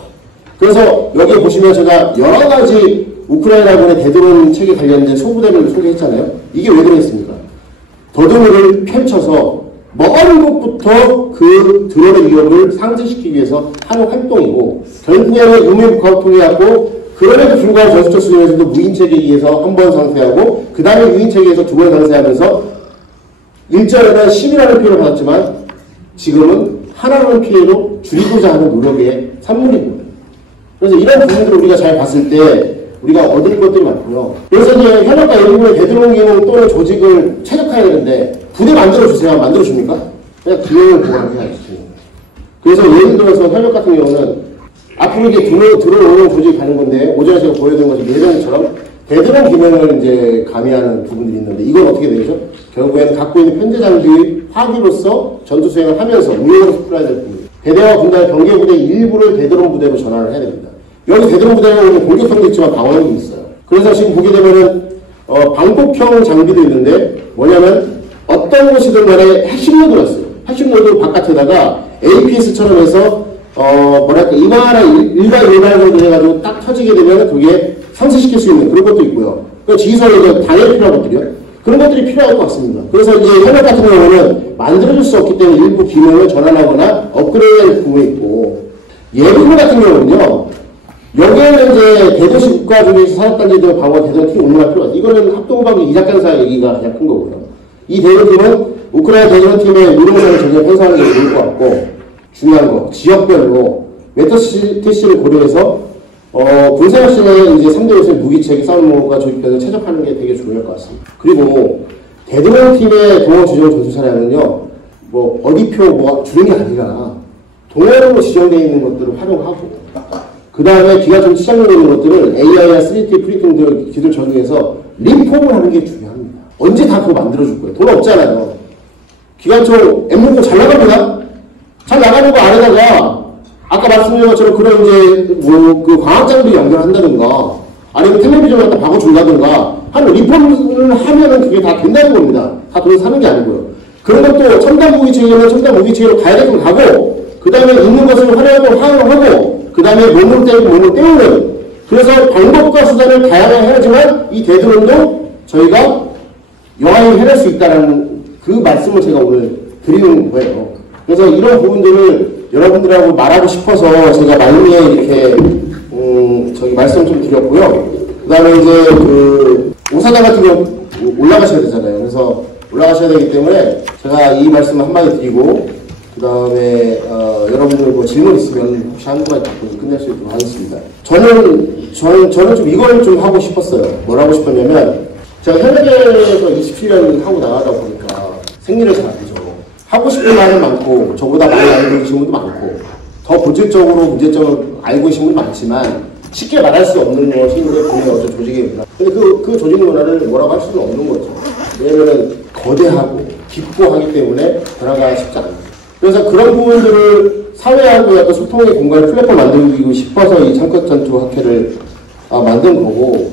그래서 여기 보시면 제가 여러 가지 우크라이나군의 대드론 체계 관련된 소부대를 소개했잖아요. 이게 왜 그랬습니까? 더듬이를 펼쳐서 먼 곳부터 그 드론의 위협을 상쇄시키기 위해서 하는 활동이고 결국에는 유명국가를 통해갖고 그럼에도 불구하고 전술적 수준에서도 무인체계에 의해서 한 번 상쇄하고 그 다음에 유인체계에서 두 번 상쇄하면서 일전에는 10이라는 피해를 받았지만 지금은 하나라는 피해로 줄이고자 하는 노력의 산물입니다. 그래서 이런 부분들을 우리가 잘 봤을 때 우리가 얻을 것들이 많고요. 그래서 이제 현역과 일부의 대드론 기능 또는 조직을 최적화해야 되는데 부대 만들어주세요. 만들어줍니까? 그냥 기능을 보완해야 할 수 있는 거예요. 그래서 예를 들어서 현역 같은 경우는 앞으로 이게 들어오는 조직이 가는 건데 오전에 제가 보여드린 것처럼 예전처럼 대드론 기능을 이제 가미하는 부분들이 있는데 이건 어떻게 되죠? 결국에는 갖고 있는 편제 장비 화기로서 전투 수행을 하면서 운영으로 풀어야 될 부분. 대대와 분단 경계부대 일부를 대드론 부대로 전환을 해야 됩니다. 여기 대드론 부대는 공격형도 있지만 방어형도 있어요. 그래서 지금 보게 되면은 방폭형 장비도 있는데 뭐냐면 어떤 곳이든 간에 핵심 노드가 있어요. 핵심 노드 바깥에다가 APS처럼 해서 뭐랄까 일반 정도 해가지고 딱 터지게 되면 그게 상쇄시킬 수 있는 그런 것도 있고요. 그 지휘선에서 당연히 필요한 것들이요. 그런 것들이 필요할 것 같습니다. 그래서 이제 현역 같은 경우는 만들어줄 수 없기 때문에 일부 기능을 전환하거나 업그레이드하는 부분이 있고 예비군 같은 경우는요. 여기에는 이제 대도시 국가 중에서 산업단지들 방어 대전팀 운영할 필요가 있어요. 이거는 합동방위 이작전사 얘기가 가장 큰 거고요. 이 대전팀은 우크라이나 대전팀의 무용사를 전혀 편성하는 게 좋을 것 같고 중요한 거 지역별로 메터시티시를 고려해서 군사혁신에 이제 3대 요새 무기체계 싸움모가 조직돼서 최적화하는 게 되게 중요할 것 같습니다. 그리고 대전팀의 동원 주정 전투차량은요 뭐 어디표 뭐 주는 게 아니라 동원으로 지정되어 있는 것들을 활용하고 그 다음에 기관총 시장용에 있는 것들을 AI와 3D 프린팅 등 기술 적용해서 리폼을 하는 게 중요합니다. 언제 다 그거 만들어줄 거예요? 돈 없잖아요. 기관총 M60 잘 나갑니다. 잘 나가는 거 안에다가 아까 말씀드린 것처럼 그런 이제 뭐 그 광학장비 연결한다든가 아니면 텔레비전 갖다 바꿔준다든가 하는 리폼을 하면은 그게 다 된다는 겁니다. 다 돈 사는 게 아니고요. 그런 것도 첨단 무기체계는 첨단 무기체계로 가야 될 건 가고 그 다음에 있는 것을 활용하고 그 다음에 몸으로 때리고 몸으로 때우는 그래서 방법과 수단을 다양하게 해야지만 이 대드론도 저희가 영향을 해낼 수 있다는 그 말씀을 제가 오늘 드리는 거예요. 그래서 이런 부분들을 여러분들하고 말하고 싶어서 제가 말미에 이렇게 저기 말씀 좀 드렸고요. 그 다음에 이제 그 오사장 같은 경우 올라가셔야 되잖아요. 그래서 올라가셔야 되기 때문에 제가 이 말씀을 한마디 드리고 그 다음에 여러분들 뭐 질문 있으면 혹시 한두 가지 답변 끝낼 수 있도록 하겠습니다. 저는 좀 이걸 좀 하고 싶었어요. 뭘 하고 싶었냐면 제가 현역에서 27년 하고 나가다 보니까 생리를 잘 알죠. 하고 싶은 말은 많고 저보다 많이 알고 계신 분도 많고 더 본질적으로 문제점을 알고 계신 분도 많지만 쉽게 말할 수 없는 것이 국내 어떤 조직의 문화. 근데 그 조직 문화를 뭐라고 할 수는 없는 거죠. 왜냐면은 거대하고 깊고 하기 때문에 변화가 쉽지 않아요. 그래서 그런 부분들을 사회하고 약간 소통의 공간을 플랫폼 만들고 싶어서 이 창컷전투 학회를 만든 거고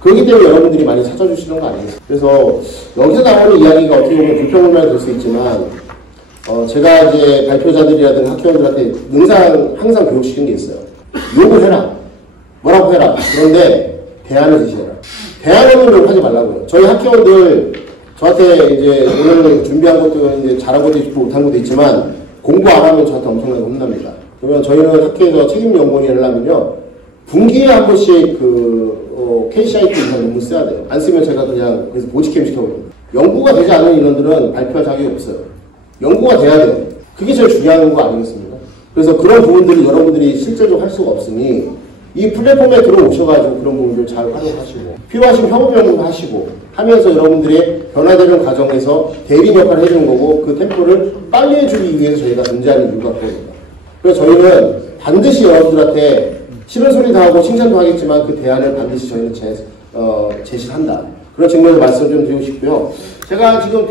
그렇기 때문에 여러분들이 많이 찾아주시는 거 아니겠어요? 그래서 여기서 나오는 이야기가 어떻게 보면 불평불만이 될 수 있지만 제가 이제 발표자들이라든가 학회원들한테 항상 교육시키는 게 있어요. 욕을 해라. 뭐라고 해라. 그런데 대안을 제시해라. 대안을 하지 말라고요. 저희 학회원들 저한테 이제 오늘 준비한 것도 이제 잘한 것도 있고 못한 것도 있지만 공부 안 하면 저한테 엄청나게 혼납니다. 그러면 저희는 학회에서 책임연구원이 하려면요. 분기에 한 번씩 KCIT 이상 논문 써야 돼요. 안 쓰면 제가 그냥 그래서 보직캠 시켜버립니다. 연구가 되지 않은 인원들은 발표할 자격이 없어요. 연구가 돼야 돼요. 그게 제일 중요한 거 아니겠습니까? 그래서 그런 부분들을 여러분들이 실제로 할 수가 없으니 이 플랫폼에 들어오셔가지고 그런 부분들 잘 활용하시고 필요하신 협업 연구도 하시고 하면서 여러분들의 변화되는 과정에서 대리 역할을 해주는 거고 그 템포를 빨리 해주기 위해서 저희가 존재하는 이유가 그겁니다. 그래서 저희는 반드시 여러분들한테 싫은 소리 다 하고 칭찬도 하겠지만 그 대안을 반드시 저희는 제시한다. 그런 측면에서 말씀을 좀 드리고 싶고요. 제가 지금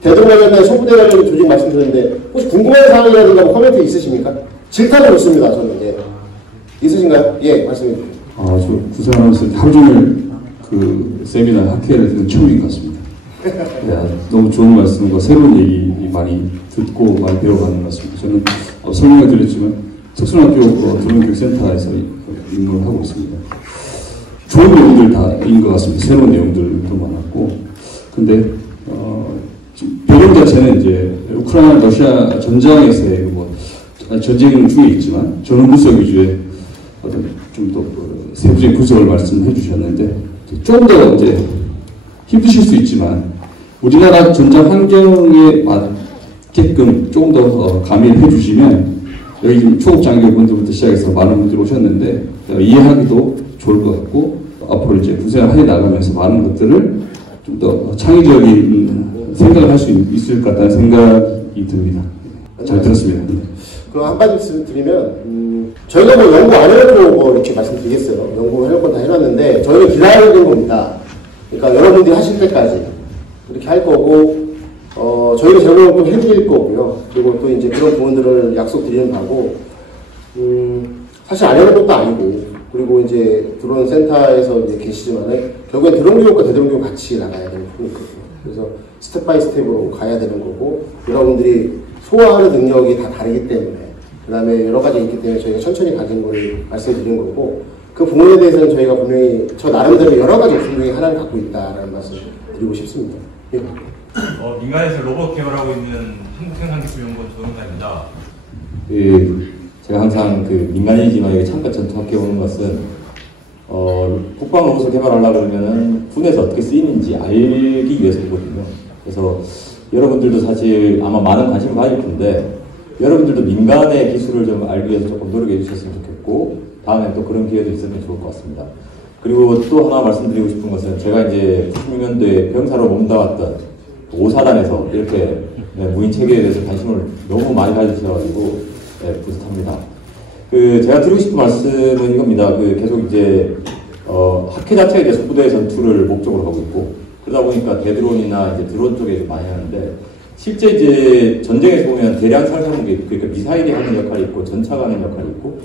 대동 관련된 소부대 관련 조직 말씀드렸는데 혹시 궁금한 사항이라든가 뭐 코멘트 있으십니까? 질타는 좋습니다. 저는. 예. 있으신가요? 예, 말씀해 주세요. 저 구상하면서 하루 종일 그 세미나 학회를 듣는 처음인 것 같습니다. 너무 좋은 말씀과 새로운 얘기 많이 듣고 많이 배워가는 것 같습니다. 저는 설명을 드렸지만 특수학교 드론교육센터에서 임무를 하고 있습니다. 좋은 내용들 다인 것 같습니다. 새로운 내용들도 많았고, 근데 배경 자체는 이제 우크라이나 러시아 전장에서의 전쟁 중에 있지만 전원 분석 위주의 어떤 좀 더 세부적인 분석을 말씀해 주셨는데 좀 더 이제 힘드실 수 있지만 우리나라 전장 환경에 맞게끔 조금 더 가미해 주시면 여기 지금 초급 장교분들부터 시작해서 많은 분들이 오셨는데 이해하기도 좋을 것 같고 앞으로 이제 군생활 해 나가면서 많은 것들을 좀 더 창의적인 생각을 할 수 있을 것 같다는 생각이 듭니다. 잘 들었습니다. 그럼 한 말씀 드리면 저희가 뭐 연구 안 해놓고 뭐 이렇게 말씀드리겠어요. 연구해놓을 건 다 해놨는데 저희는 기다리는 겁니다. 그러니까 여러분들이 하실 때까지 그렇게 할 거고 저희가 제공을 또 해드릴 거고요. 그리고 또 이제 그런 부분들을 약속드리는 바고 사실 안 해놓은 것도 아니고 그리고 이제 드론 센터에서 이제 계시지만은 결국엔 드론 교육과 대드론 교육 같이 나가야 되는 부분이거든요. 그래서 스텝 바이 스텝으로 가야 되는 거고 여러분들이 소화하는 능력이 다 다르기 때문에 그 다음에 여러 가지 있기 때문에 저희가 천천히 가는 걸 말씀드린 거고 그 부분에 대해서는 저희가 분명히 저 나름대로 여러 가지 option 중에 하나를 갖고 있다라는 말씀 드리고 싶습니다. 예. 민간에서 로봇 개발하고 있는 한국생산기술연구원 조동사입니다. 제가 항상 그 민간인이지만 여기 잠깐 전투학교에 오는 것은 국방 로봇을 개발하려고 그러면은 군에서 어떻게 쓰이는지 알기 위해서 오거든요. 그래서 여러분들도 사실 아마 많은 관심을 가질 텐데 여러분들도 민간의 기술을 좀 알기 위해서 조금 노력해 주셨으면 좋겠고 다음에 또 그런 기회도 있으면 좋을 것 같습니다. 그리고 또 하나 말씀드리고 싶은 것은 제가 이제 96년도에 병사로 몸담았던 5사단에서 이렇게 무인 체계에 대해서 관심을 너무 많이 가지셔가지고 뿌듯합니다. 제가 드리고 싶은 말씀은 이겁니다. 계속 이제 학회 자체가 이제 속부대 전투를 목적으로 하고 있고 그러다 보니까 대드론이나 이제 드론 쪽에 좀 많이 하는데 실제 이제 전쟁에서 보면 대량 살상 무기 그러니까 미사일이 하는 역할이 있고 전차가 하는 역할이 있고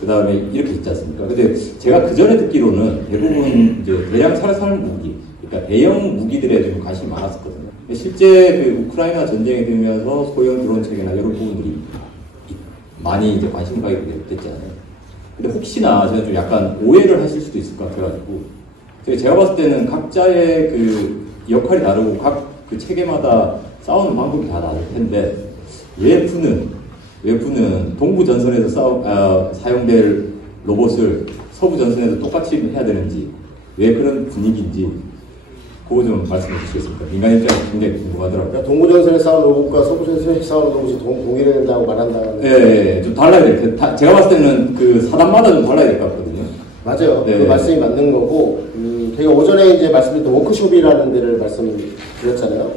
그 다음에 이렇게 있지 않습니까? 근데 제가 그 전에 듣기로는 대부분 이제 대량 살상 무기 그러니까 대형 무기들에 좀 관심이 많았었거든요. 근데 실제 그 우크라이나 전쟁이 되면서 소형 드론 체계나 이런 부분들이 많이 이제 관심 가게 됐잖아요. 근데 혹시나 제가 좀 약간 오해를 하실 수도 있을 것 같아가지고 제가 봤을 때는 각자의 그 역할이 다르고 각 그 체계마다 싸우는 방법이 다 다를 텐데 웨프는 동부 전선에서 사용될 로봇을 서부 전선에서 똑같이 해야 되는지 왜 그런 분위기인지 그거 좀 말씀해 주시겠습니까? 민간 입장에서 굉장히 궁금하더라고요. 그러니까 동부 전선에 싸우는 로봇과 서부 전선에 싸우는 로봇이 동일된다고 말한다는. 네, 좀 달라야 될 것. 제가 봤을 때는 그 사단마다 좀 달라야 될 것 같거든요. 맞아요. 네. 그 말씀이 맞는 거고, 제가 오전에 이제 말씀드렸던 워크숍이라는 데를 말씀드렸잖아요.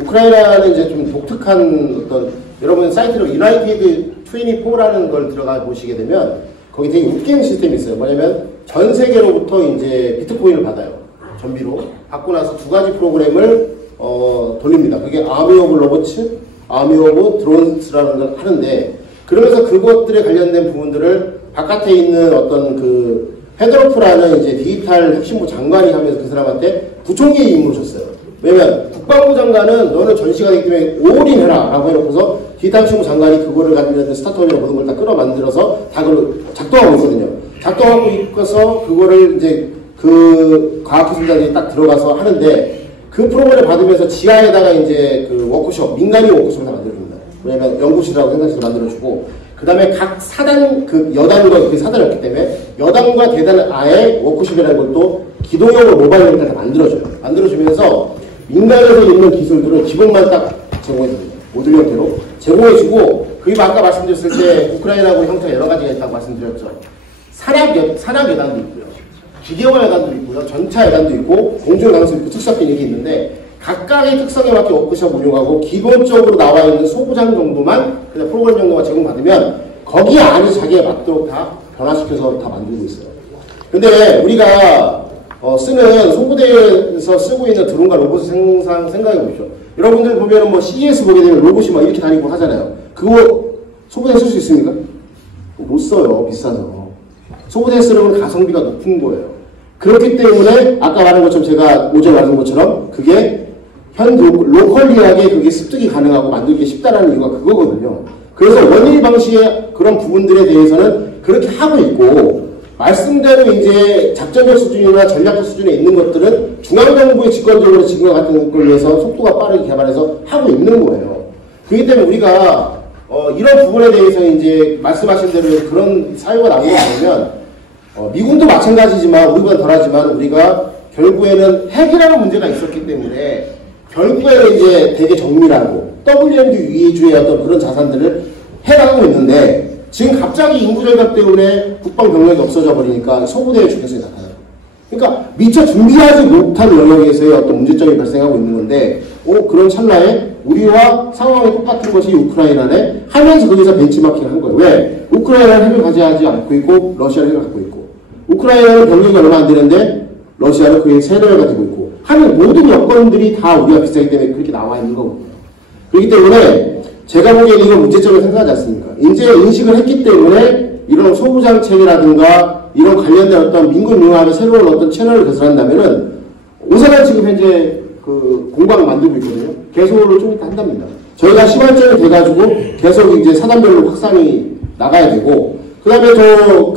우크라이나는 이제 좀 독특한 어떤, 여러분 사이트로 유나이티드 24라는 걸 들어가 보시게 되면, 거기 되게 웃긴 시스템이 있어요. 뭐냐면, 전 세계로부터 이제 비트코인을 받아요. 전비로. 받고 나서 두 가지 프로그램을, 돌립니다. 그게 아미 오브 로봇츠, 아미 오브 드론스라는 걸 하는데, 그러면서 그것들에 관련된 부분들을 바깥에 있는 어떤 그 헤드로프라는 이제 디지털 핵심부 장관이 하면서 그 사람한테 부총리 임무를 줬어요. 왜냐면 국방부 장관은 너는 전시가 되기 때문에 올인해라 라고 해놓고서 디지털 핵심부 장관이 그거를 가지고 스타트업이나 모든 걸 다 끌어 만들어서 다 그걸 작동하고 있거든요. 작동하고 있어서 그거를 이제 그 과학기술자들이 딱 들어가서 하는데 그 프로그램을 받으면서 지하에다가 이제 그 워크숍, 민간인 워크숍을 다 만들어줍니다. 왜냐면 연구실하고 생산실을 만들어주고 그 다음에 각 사단, 그 여단과 그 사단이 없기 때문에 여단과 대단은 아예 워크숍이라는 걸 또 기동형으로 모바일로 다 만들어줘요. 만들어주면서 민간에서 있는 기술들을 기본만 딱 제공해줍니다. 모듈 형태로 제공해주고 그리고 아까 말씀드렸을 때 우크라이나하고 형태가 여러 가지가 있다고 말씀드렸죠. 산악 여단도 있고요. 기계화 여단도 있고요. 전차 여단도 있고 공중 강수 있고 특수학교 얘기 있는데 각각의 특성에 맞게 워크숍 운영하고 기본적으로 나와 있는 소부장 정도만 그냥 프로그램 정도만 제공받으면 거기 안에 자기에 맞도록 다 변화시켜서 다 만들고 있어요. 근데 우리가 쓰는 송부대에서 쓰고 있는 드론과 로봇 생각해 보십시오. 여러분들 보면은 뭐 CES 보게 되면 로봇이 막 이렇게 다니고 하잖아요. 그거 소부대에 쓸 수 있습니까? 못 써요. 비싸서. 소부대에 쓰려면 가성비가 높은 거예요. 그렇기 때문에 아까 말한 것처럼 제가 오전 말한 것처럼 그게 로컬리하게 그게 습득이 가능하고 만들기 쉽다라는 이유가 그거거든요. 그래서 원일 방식의 그런 부분들에 대해서는 그렇게 하고 있고, 말씀대로 이제 작전적 수준이나 전략적 수준에 있는 것들은 중앙정부의 직권적으로 지금과 같은 걸 위해서 속도가 빠르게 개발해서 하고 있는 거예요. 그렇기 때문에 우리가 이런 부분에 대해서 이제 말씀하신 대로 그런 사유가 나오게 되면 미군도 마찬가지지만 우리보다 덜하지만 우리가 결국에는 핵이라는 문제가 있었기 때문에 결국에는 이제 되게 정밀하고 WMD 위주의 어떤 그런 자산들을 해나가고 있는데, 지금 갑자기 인구 절벽 때문에 국방 병력이 없어져 버리니까 소부대의 중요성이 나타나요. 그러니까 미처 준비하지 못한 영역에서의 어떤 문제점이 발생하고 있는 건데, 그런 찰나에 우리와 상황이 똑같은 것이 우크라이나네 하면서 거기서 벤치마킹을 한 거예요. 왜? 우크라이나는 핵을 가져야지 않고 있고 러시아는 핵을 갖고 있고, 우크라이나는 병력이 얼마 안 되는데 러시아는 그의 세력을 가지고 있고 하는 모든 여건들이 다 우리가 비슷하기 때문에 그렇게 나와 있는 거거든요. 그렇기 때문에 제가 보기에는 이건 문제점을 생각하지 않습니까? 이제 인식을 했기 때문에 이런 소부장책이라든가 이런 관련된 어떤 민군 융합의 새로운 어떤 채널을 개설한다면은 오사단 지금 현재 그 공방 만들고 있거든요. 개소를 좀 이따 한답니다. 저희가 시발점이 돼가지고 계속 이제 사단별로 확산이 나가야 되고, 그 다음에 더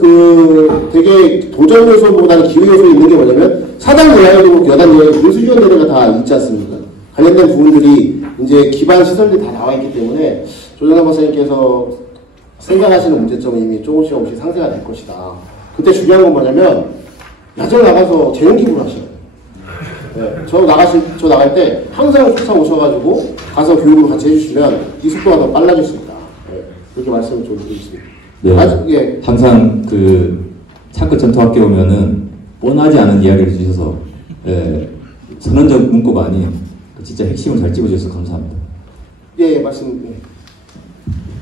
되게 도전 요소보다는 기회 요소 있는 게 뭐냐면 사단 내에도 여단 내에 교수위원회가 다 있지 않습니까? 관련된 부분들이 이제 기반 시설들이 다 나와 있기 때문에 조정남 박사님께서 생각하시는 문제점은 이미 조금씩 상세가 될 것이다. 그때 중요한 건 뭐냐면 야전 나가서 재연 기부를 하셔요. 네, 저 나갈 때 항상 쫓아오셔가지고 가서 교육을 같이 해주시면 이 속도가 더 빨라질 수 있다. 네, 그렇게 말씀을 좀 드리겠습니다. 네, 항상 창끝 전투학교 오면은 뻔하지 않은 이야기를 주셔서 선언적 문구가 아닌 진짜 핵심을 잘 찝어주셔서 감사합니다. 예, 말씀.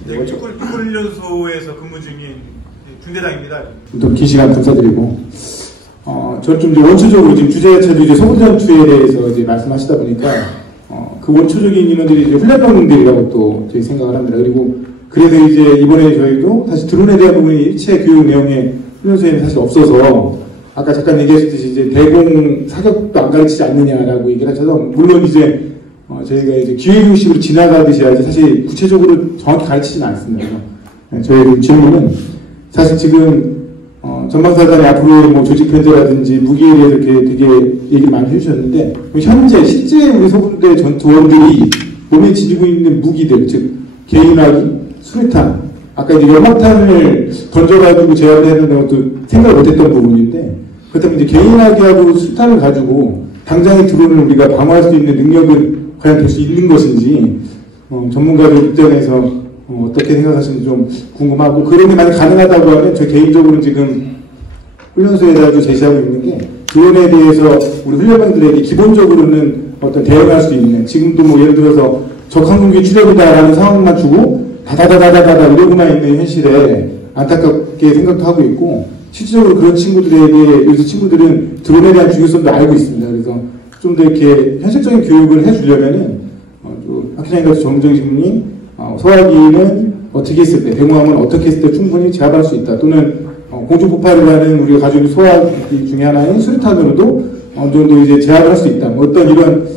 네, 훈련소에서 근무 중인 중대장입니다. 또 긴 시간 감사드리고, 저는 좀 이제 원초적으로 지금 주제 자체도 이제 소부전투에 대해서 이제 말씀하시다 보니까, 그 원초적인 인원들이 이제 훈련병들이라고 또 저희 생각을 합니다. 그리고 그래서 이제 이번에 저희도 사실 드론에 대한 부분이 일체 교육 내용에 훈련소에는 사실 없어서, 아까 잠깐 얘기하셨듯이 이제 대공 사격도 안 가르치지 않느냐라고 얘기를 하셔서, 물론 이제 저희가 이제 기회교육식으로 지나가듯이 하지 사실 구체적으로 정확히 가르치지는 않습니다. 저희 질문은 사실 지금 전방사단이 앞으로 뭐 조직 편제라든지 무기에 대해서 이렇게 되게 얘기를 많이 해주셨는데, 현재 실제 우리 소부대 전투원들이 몸에 지니고 있는 무기들, 즉 개인화기, 수류탄, 아까 이제 연막탄을 던져가지고 제압하는 것도 생각을 못했던 부분인데, 그렇다면 이제 개인화기하고 수류탄을 가지고 당장의 드론을 우리가 방어할 수 있는 능력은 과연 될 수 있는 것인지 전문가들 입장에서 어떻게 생각하시는지 좀 궁금하고, 그런 게 만약 가능하다고 하면 저 개인적으로 지금 훈련소에다도 제시하고 있는 게, 드론에 대해서 우리 훈련병들에게 기본적으로는 어떤 대응할 수 있는, 지금도 뭐 예를 들어서 적항공기 추적이다라는 상황만 주고 다다다다다다 이러고만 있는 현실에 안타깝게 생각하고 있고, 실질적으로 그런 친구들에게, 여기서 친구들은 드론에 대한 중요성도 알고 있습니다. 그래서 좀 더 이렇게 현실적인 교육을 해주려면은, 학회장님께서 정정신님, 소화기는 어떻게 했을 때, 대공함은 어떻게 했을 때 충분히 제압할 수 있다. 또는, 공중폭발이라는 우리가 가지고 있는 소화기 중에 하나인 수류탄으로도 어느 정도 이제 제압을 할 수 있다. 뭐 어떤 이런,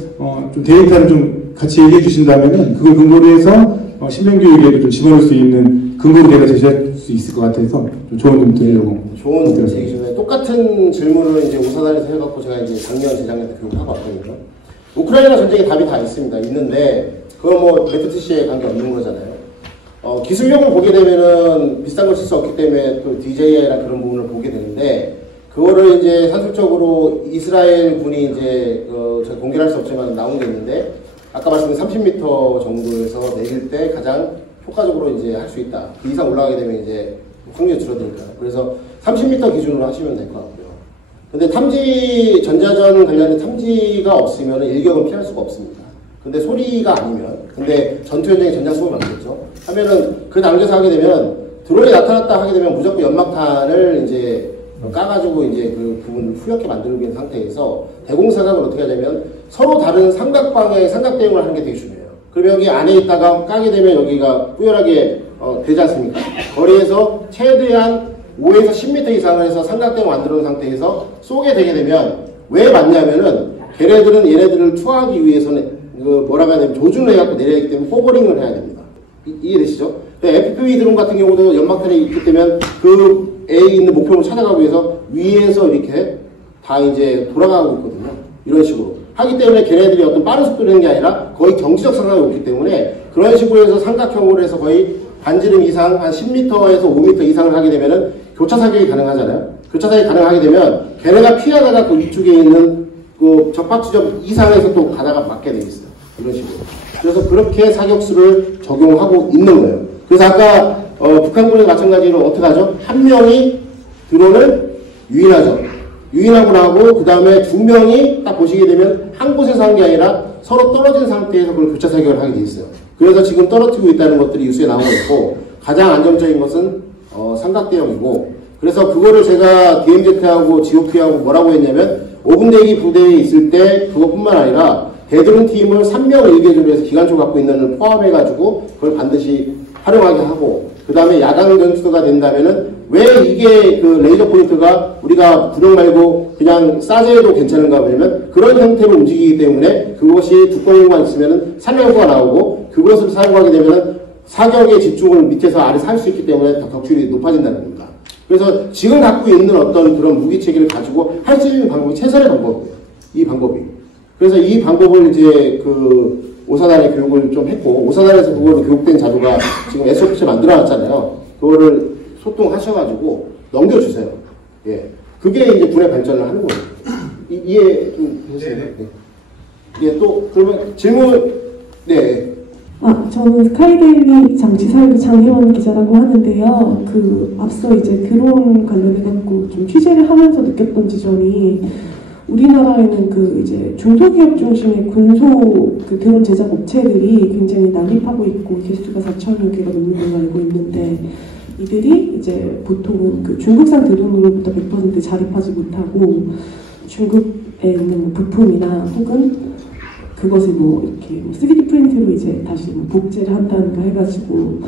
좀 데이터를 좀 같이 얘기해 주신다면은, 그걸 근거로 해서, 신변교육에도 좀 집어넣을 수 있는 근거로 내가 제시할 수 있을 것 같아서 좀 조언 좀 드리려고. 좋은 제기시네. 똑같은 질문을 이제 우사단에서 해갖고 제가 이제 작년, 재작년 때 교육을 하고 왔거든요. 우크라이나 전쟁에 답이 다 있습니다. 있는데, 그건 뭐, 레프트시에 관계없는 거잖아요. 기술력을 보게 되면은 비슷한 걸 쓸 수 없기 때문에 또 DJI나 그런 부분을 보게 되는데, 그거를 이제 산술적으로 이스라엘 군이 이제, 제가 공개를 할 수 없지만 나온 게 있는데, 아까 말씀드린 30m 정도에서 내릴 때 가장 효과적으로 이제 할 수 있다. 그 이상 올라가게 되면 이제 확률이 줄어드니까. 그래서 30m 기준으로 하시면 될 것 같고요. 근데 탐지, 전자전 관련된 탐지가 없으면 일격은 피할 수가 없습니다. 근데 소리가 아니면, 근데 전투 현장에 전장 소음이 많겠죠. 하면은 그 단계에서 하게 되면 드론이 나타났다 하게 되면 무조건 연막탄을 이제 까가지고 이제 그 부분을 후옇게 만들고 있는 상태에서 대공사각을 어떻게 하냐면 서로 다른 삼각방향의 삼각 대응을 하는 게 되게 중요해요. 그러면 여기 안에 있다가 까게 되면 여기가 뿌연하게 되지 않습니까? 거리에서 최대한 5에서 10m 이상을 해서 삼각대를 만들어 놓은 상태에서 쏘게 되게 되면 왜 맞냐면은 걔네들은 얘네들을 투하하기 위해서는 뭐라고 해야 되면 조준을 해갖고 내려야 하기 때문에 호버링을 해야 됩니다. 이해되시죠? FPV 드론 같은 경우도 연막탄이 있기 때문에 그 A에 있는 목표를 찾아가기 위해서 위에서 이렇게 다 이제 돌아가고 있거든요. 이런 식으로. 하기 때문에 걔네들이 어떤 빠른 속도를 내는 게 아니라 거의 정지적 상황이 오기 때문에 그런 식으로 해서 삼각형으로 해서 거의 반지름 이상 한 10m에서 5m 이상을 하게 되면은 교차 사격이 가능하잖아요. 교차 사격이 가능하게 되면 걔네가 피하다가 그 위쪽에 있는 그 적박 지점 이상에서 또 가다가 맞게 돼 있어요. 이런 식으로. 그래서 그렇게 사격수를 적용하고 있는 거예요. 그래서 아까 북한군이 마찬가지로 어떻게 하죠? 한 명이 드론을 유인하죠. 유인하고 나고 그 다음에 두 명이 딱 보시게 되면 한 곳에서 한 게 아니라 서로 떨어진 상태에서 그걸 교차 사격을 하게 돼 있어요. 그래서 지금 떨어뜨리고 있다는 것들이 뉴스에 나오고 있고 가장 안정적인 것은 삼각대형이고 그래서 그거를 제가 DMZ하고 GOP하고 뭐라고 했냐면 5분 대기 부대에 있을 때 그것뿐만 아니라 대드론 팀을 3명 의계적으로 해서 기관총 갖고 있는 걸 포함해가지고 그걸 반드시 활용하게 하고 그 다음에 야간 전투가 된다면은 왜 이게 그 레이저 포인트가 우리가 부력 말고 그냥 싸제도 괜찮은가 하면 그런 형태로 움직이기 때문에 그것이 두꺼운만 있으면은 산량구가 나오고 그것을 사용하게 되면은 사격의 집중을 밑에서 아래서 할 수 있기 때문에 더 격출이 높아진다는 겁니다. 그래서 지금 갖고 있는 어떤 그런 무기 체계를 가지고 할 수 있는 방법이 최선의 방법이에요. 이 방법이. 그래서 이 방법을 이제 그 오사단의 교육을 좀 했고 오사단에서 그거를 교육된 자료가 지금 SOP를 만들어놨잖아요. 그거를 소통하셔가지고 넘겨주세요. 예, 그게 이제 군의 발전을 하는 거예요. 이해 좀 되세요? 네. 예, 또 그러면 질문. 네. 저는 스카이데일리 장치사육 장혜원 기자라고 하는데요. 앞서 이제 드론 관련해갖고 좀 취재를 하면서 느꼈던 지점이 우리나라에는 이제 중소기업 중심의 군소 드론 제작 업체들이 굉장히 난립하고 있고 개수가 4,000여 개가 넘는 걸로 알고 있는데 이들이 이제 보통은 중국산 드론으로부터 100% 자립하지 못하고 중국에 있는 부품이나 혹은 그것을 이렇게 3D 프린트로 이제 다시 복제를 한다든가 해가지고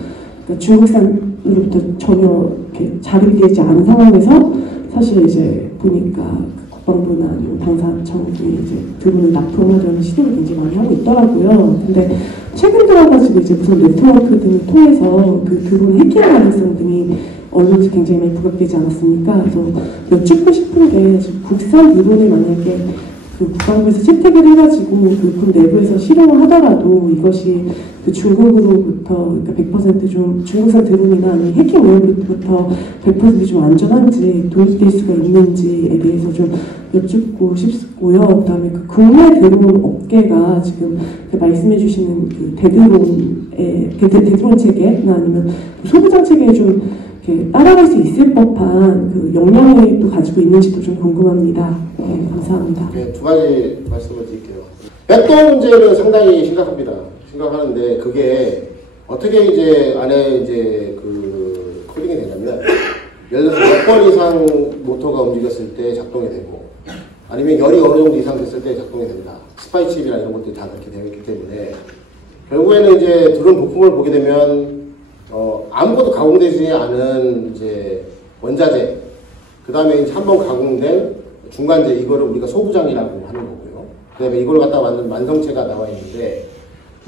그러니까 중국산으로부터 전혀 이렇게 자립되지 않은 상황에서 사실 이제 보니까 국방부나 아니면 방사청이 이제 드론을 납품하려는 시도를 굉장히 많이 하고 있더라고요. 근데 최근 들어가지고 이제 무슨 네트워크 등을 통해서 드론 해킹 가능성 등이 언론에서 굉장히 많이 부각되지 않았습니까? 그래서 여쭙고 싶은 게 국산 드론을 만약에 국방부에서 채택을 해가지고 군 내부에서 실용을 하더라도 이것이 중국으로부터 그러니까 100% 좀 중국산 드론이나 아니면 해킹 오염부터 100% 좀 안전한지 도입될 수가 있는지에 대해서 좀 여쭙고 싶고요. 그다음에 국내 드론 업계가 지금 말씀해주시는 대드론 체계나 아니면 소부장 체계에 좀 따라갈 수 있을 법한 역량을 또 가지고 있는지도 좀 궁금합니다. 네, 감사합니다. 네, 두 가지 말씀을 드릴게요. 백도 문제는 상당히 심각합니다. 심각하는데 그게 어떻게 이제 안에 이제 코딩이 되냐면 예를 들어서 몇 번 이상 모터가 움직였을 때 작동이 되고 아니면 열이 어느 정도 이상 됐을 때 작동이 됩니다. 스파이 칩이나 이런 것들이 다 그렇게 되어 있기 때문에 결국에는 이제 드론 부품을 보게 되면 아무것도 가공되지 않은 이제 원자재, 그 다음에 이제 한번 가공된 중간재, 이거를 우리가 소부장이라고 하는 거고요. 그 다음에 이걸 갖다 만든 완성체가 나와 있는데,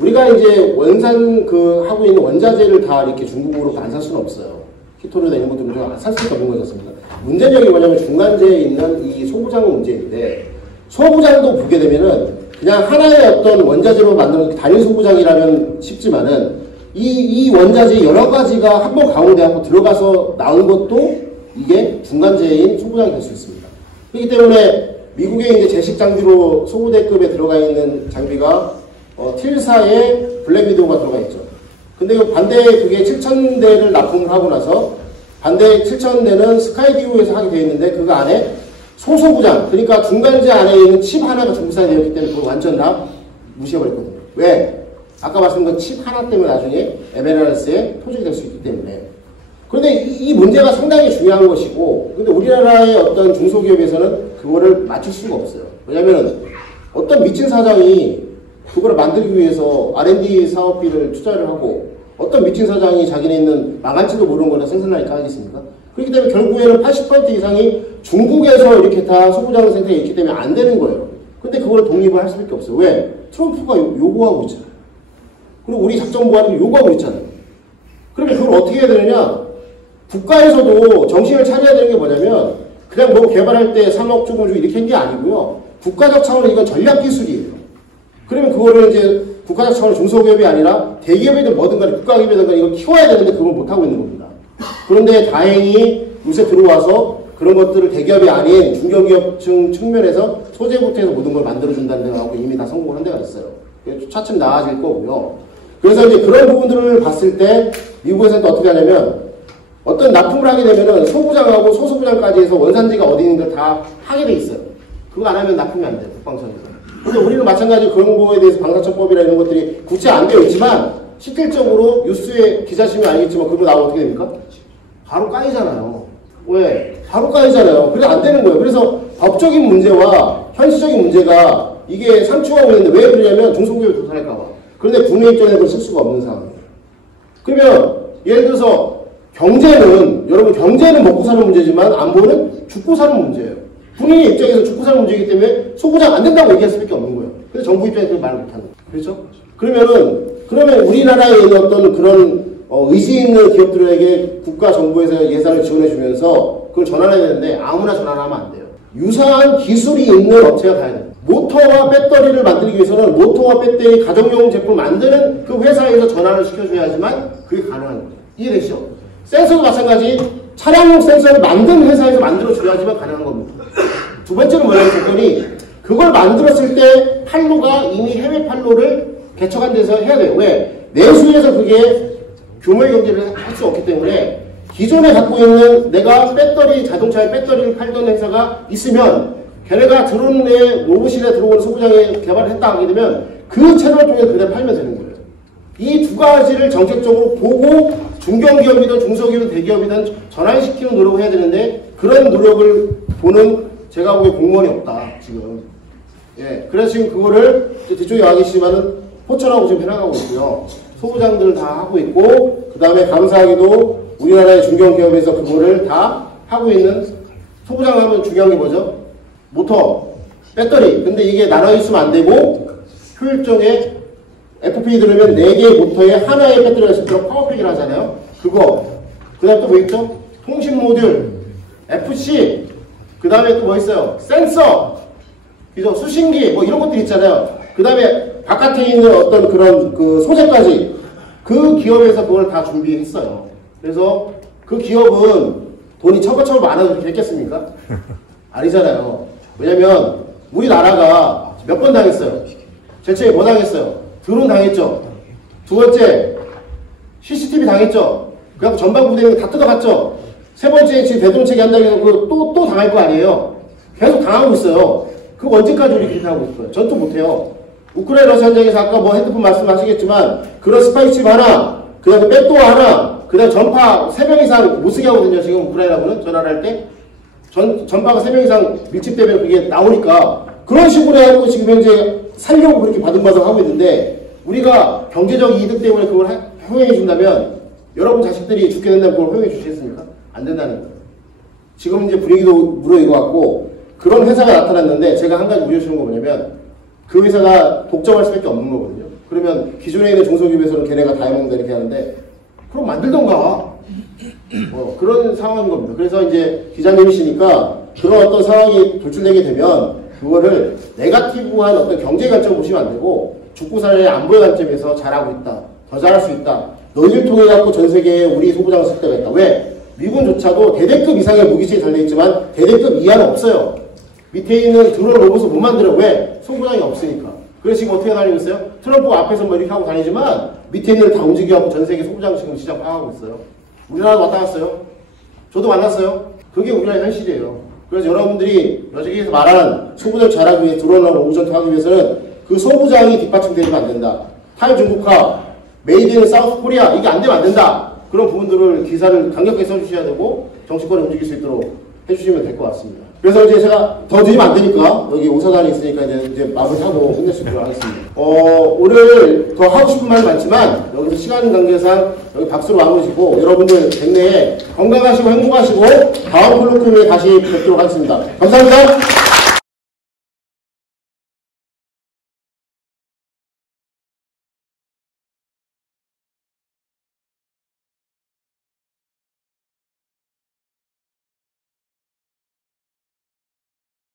우리가 이제 하고 있는 원자재를 다 이렇게 중국으로 안 살 수는 없어요. 히토르나 이런 것들은 우리가 안 살 수가 없는 거였습니다. 문제는 여기 뭐냐면 중간재에 있는 이 소부장은 문제인데, 소부장도 보게 되면은 그냥 하나의 어떤 원자재로 만드는 단일 소부장이라면 쉽지만은 이 원자재 여러 가지가 한번 가공되고 들어가서 나온 것도 이게 중간재인 소부장이 될 수 있습니다. 그렇기 때문에 미국의 이제 제식 장비로 소부대급에 들어가 있는 장비가 틸사에 블랙위도우가 들어가 있죠. 근데 반대에 그게 7,000대를 납품을 하고 나서 반대 7,000대는 스카이디오에서 하게 되어 있는데 그 안에 소소부장, 그러니까 중간재 안에 있는 칩 하나가 중국산이 되었기 때문에 그걸 완전 다 무시해버렸거든요. 왜? 아까 말씀드린 칩 하나 때문에 나중에 MLRS에 표적이 될 수 있기 때문에. 그런데 이 문제가 상당히 중요한 것이고, 근데 우리나라의 어떤 중소기업에서는 그거를 맞출 수가 없어요. 왜냐면 어떤 미친 사장이 그거를 만들기 위해서 R&D 사업비를 투자를 하고, 어떤 미친 사장이 자기네 있는 망할지도 모르는 거나 생산하니까 하겠습니까? 그렇기 때문에 결국에는 80% 이상이 중국에서 이렇게 다 소부장 생태에 있기 때문에 안 되는 거예요. 근데 그걸 독립을 할 수밖에 없어요. 왜? 트럼프가 요구하고 있잖아요. 그리고 우리 작전부관도 요구하고 있잖아요. 그러면 그걸 어떻게 해야 되느냐? 국가에서도 정신을 차려야 되는 게 뭐냐면 그냥 뭐 개발할 때 3억 주고 이렇게 한 게 아니고요. 국가적 차원의 이건 전략기술이에요. 그러면 그거를 이제 국가적 차원의 중소기업이 아니라 대기업이든 뭐든 간에 국가기업이든 간에 이걸 키워야 되는데 그걸 못하고 있는 겁니다. 그런데 다행히 요새 들어와서 그런 것들을 대기업이 아닌 중견기업층 측면에서 소재부터 해서 모든 걸 만들어준다는 데가 이미 다 성공을 한 데가 있어요. 차츰 나아질 거고요. 그래서 이제 그런 부분들을 봤을 때 미국에서는 또 어떻게 하냐면 어떤 납품을 하게 되면은 소부장하고 소소부장까지 해서 원산지가 어디 있는 걸 다 하게 돼 있어요. 그거 안 하면 납품이 안 돼요. 국방청에서. 근데 우리는 마찬가지로 그런 거에 대해서 방사청법이나 이런 것들이 구체 안 되어 있지만 실질적으로 뉴스에 기자시면 알겠지만 그거 나오면 어떻게 됩니까? 바로 까이잖아요. 왜? 바로 까이잖아요. 그래서 안 되는 거예요. 그래서 법적인 문제와 현실적인 문제가 이게 상충하고 있는데 왜 그러냐면 중소기업이 도산할까봐. 그런데 국내 입장에서 그걸 쓸 수가 없는 상황이에요. 그러면 예를 들어서 경제는 여러분 경제는 먹고 사는 문제지만 안보는 죽고 사는 문제예요. 군인의 입장에서 죽고 사는 문제이기 때문에 소부장 안 된다고 얘기할 수밖에 없는 거예요. 근데 정부 입장에서 말을 못하는 거예요. 그렇죠? 그러면 우리나라에 있는 어떤 그런 의지 있는 기업들에게 국가 정부에서 예산을 지원해 주면서 그걸 전환해야 되는데 아무나 전환하면 안 돼요. 유사한 기술이 있는 업체가 가야 돼요. 모터와 배터리를 만들기 위해서는 모터와 배터리 가정용 제품 만드는 그 회사에서 전환을 시켜줘야지만 그게 가능한 거예요. 이해되시죠? 센서도 마찬가지 차량용 센서를 만든 회사에서 만들어줘야지만 가능한 겁니다. 두 번째는 뭐냐면 조건이 그걸 만들었을 때 판로가 이미 해외 판로를 개척한 데서 해야 돼요. 왜? 내수에서 그게 규모의 경제를 할 수 없기 때문에 기존에 갖고 있는 내가 자동차에 배터리를 팔던 회사가 있으면 걔네가 들어오는 애 로봇실에 들어오는 소부장에 개발을 했다 하게 되면 그 채널을 통해서 그냥 팔면 되는 거예요. 이 두 가지를 정책적으로 보고 중견기업이든 중소기업이든 대기업이든 전환시키는 노력을 해야 되는데 그런 노력을 보는 제가 보기에 공무원이 없다 지금. 예, 그래서 지금 그거를 뒤쪽에 와 계시지만은 포천하고 지금 해나가고 있고요. 소부장들 다 하고 있고 그 다음에 감사하게도 우리나라의 중견기업에서 그거를 다 하고 있는 소부장 하면 중요한 게 뭐죠? 모터, 배터리. 근데 이게 나눠 있으면 안 되고 효율적에 FP 들으면 4개의 모터에 하나의 배터리가 있으면 파워팩이라 하잖아요. 그거. 그 다음에 또 뭐 있죠? 통신 모듈, FC. 그 다음에 또 뭐 있어요? 센서. 그죠? 수신기. 뭐 이런 것들 있잖아요. 그 다음에 바깥에 있는 어떤 그런 그 소재까지 그 기업에서 그걸 다 준비했어요. 그래서 그 기업은 돈이 처벌 많아서 그렇게 했겠습니까? 아니잖아요. 왜냐면 우리나라가 몇 번 당했어요. 제초에 뭐 당했어요? 드론 당했죠. 두 번째 CCTV 당했죠. 그래갖고 전방부대는 다 뜯어갔죠. 세 번째 지금 대동체계 한다고 해서 또 당할 거 아니에요. 계속 당하고 있어요. 그거 언제까지 우리 그렇게 하고 있을 거예요? 전투 못해요. 우크라이나 러시아 전쟁에서 아까 뭐 핸드폰 말씀하시겠지만 그런 스파이칩 하나, 그 다음에 백도어 하나, 그 다음에 전파 3명 이상 못 쓰게 하거든요. 지금 우크라이나군은 전화를 할 때. 전파가 3명 이상 밀집되면 그게 나오니까 그런 식으로 해가지고 지금 현재 살려고 그렇게 바둥바둥하고 있는데 우리가 경제적 이득 때문에 그걸 허용해 준다면 여러분 자식들이 죽게 된다면 그걸 허용해 주시겠습니까? 안 된다는 거예요. 지금 이제 분위기도 무르익어 갖고 그런 회사가 나타났는데 제가 한 가지 우려스러운 거 뭐냐면 그 회사가 독점할 수밖에 없는 거거든요. 그러면 기존에 있는 중소기업에서는 걔네가 다 해먹는다 이렇게 하는데 그럼 만들던가 그런 상황인 겁니다. 그래서 이제 기자님이시니까 그런 어떤 상황이 도출되게 되면 그거를 네거티브한 어떤 경제 관점을 보시면 안 되고 죽고살의 안보의 관점에서 잘하고 있다. 더 잘할 수 있다. 너희를 통해 갖고 전 세계에 우리 소부장을 쓸 때가 있다. 왜? 미군조차도 대대급 이상의 무기체에 달려있지만 대대급 이하는 없어요. 밑에 있는 드론 로봇을 못 만들어. 왜? 소부장이 없으니까. 그래서 지금 어떻게 다니고 있어요? 트럼프가 앞에서 뭐 이렇게 하고 다니지만 밑에 있는 다 움직여갖고 전 세계 소부장 지금 시장 파악하고 있어요. 우리나라도 왔다 갔어요. 저도 만났어요. 그게 우리나라의 현실이에요. 그래서 여러분들이 여기에서 말하는 소부장 잘하기 위해 드론하고 로봇전투하기 위해서는 그 소부장이 뒷받침되면 안 된다. 탈중국화, 메이드 인 사우스 코리아 이게 안 되면 안 된다. 그런 부분들을 기사를 강력하게 써주셔야 되고 정치권이 움직일 수 있도록 해주시면 될 것 같습니다. 그래서 이제 제가 더 드리면 안 되니까 여기 오사단이 있으니까 이제 마무리하고 끝낼 수 있도록 하겠습니다. 오늘 더 하고 싶은 말이 많지만 여기서 시간 관계상 여기 박수로 마무리시고 여러분들 백내에 건강하시고 행복하시고 다음 콜로큐에 다시 뵙도록 하겠습니다. 감사합니다.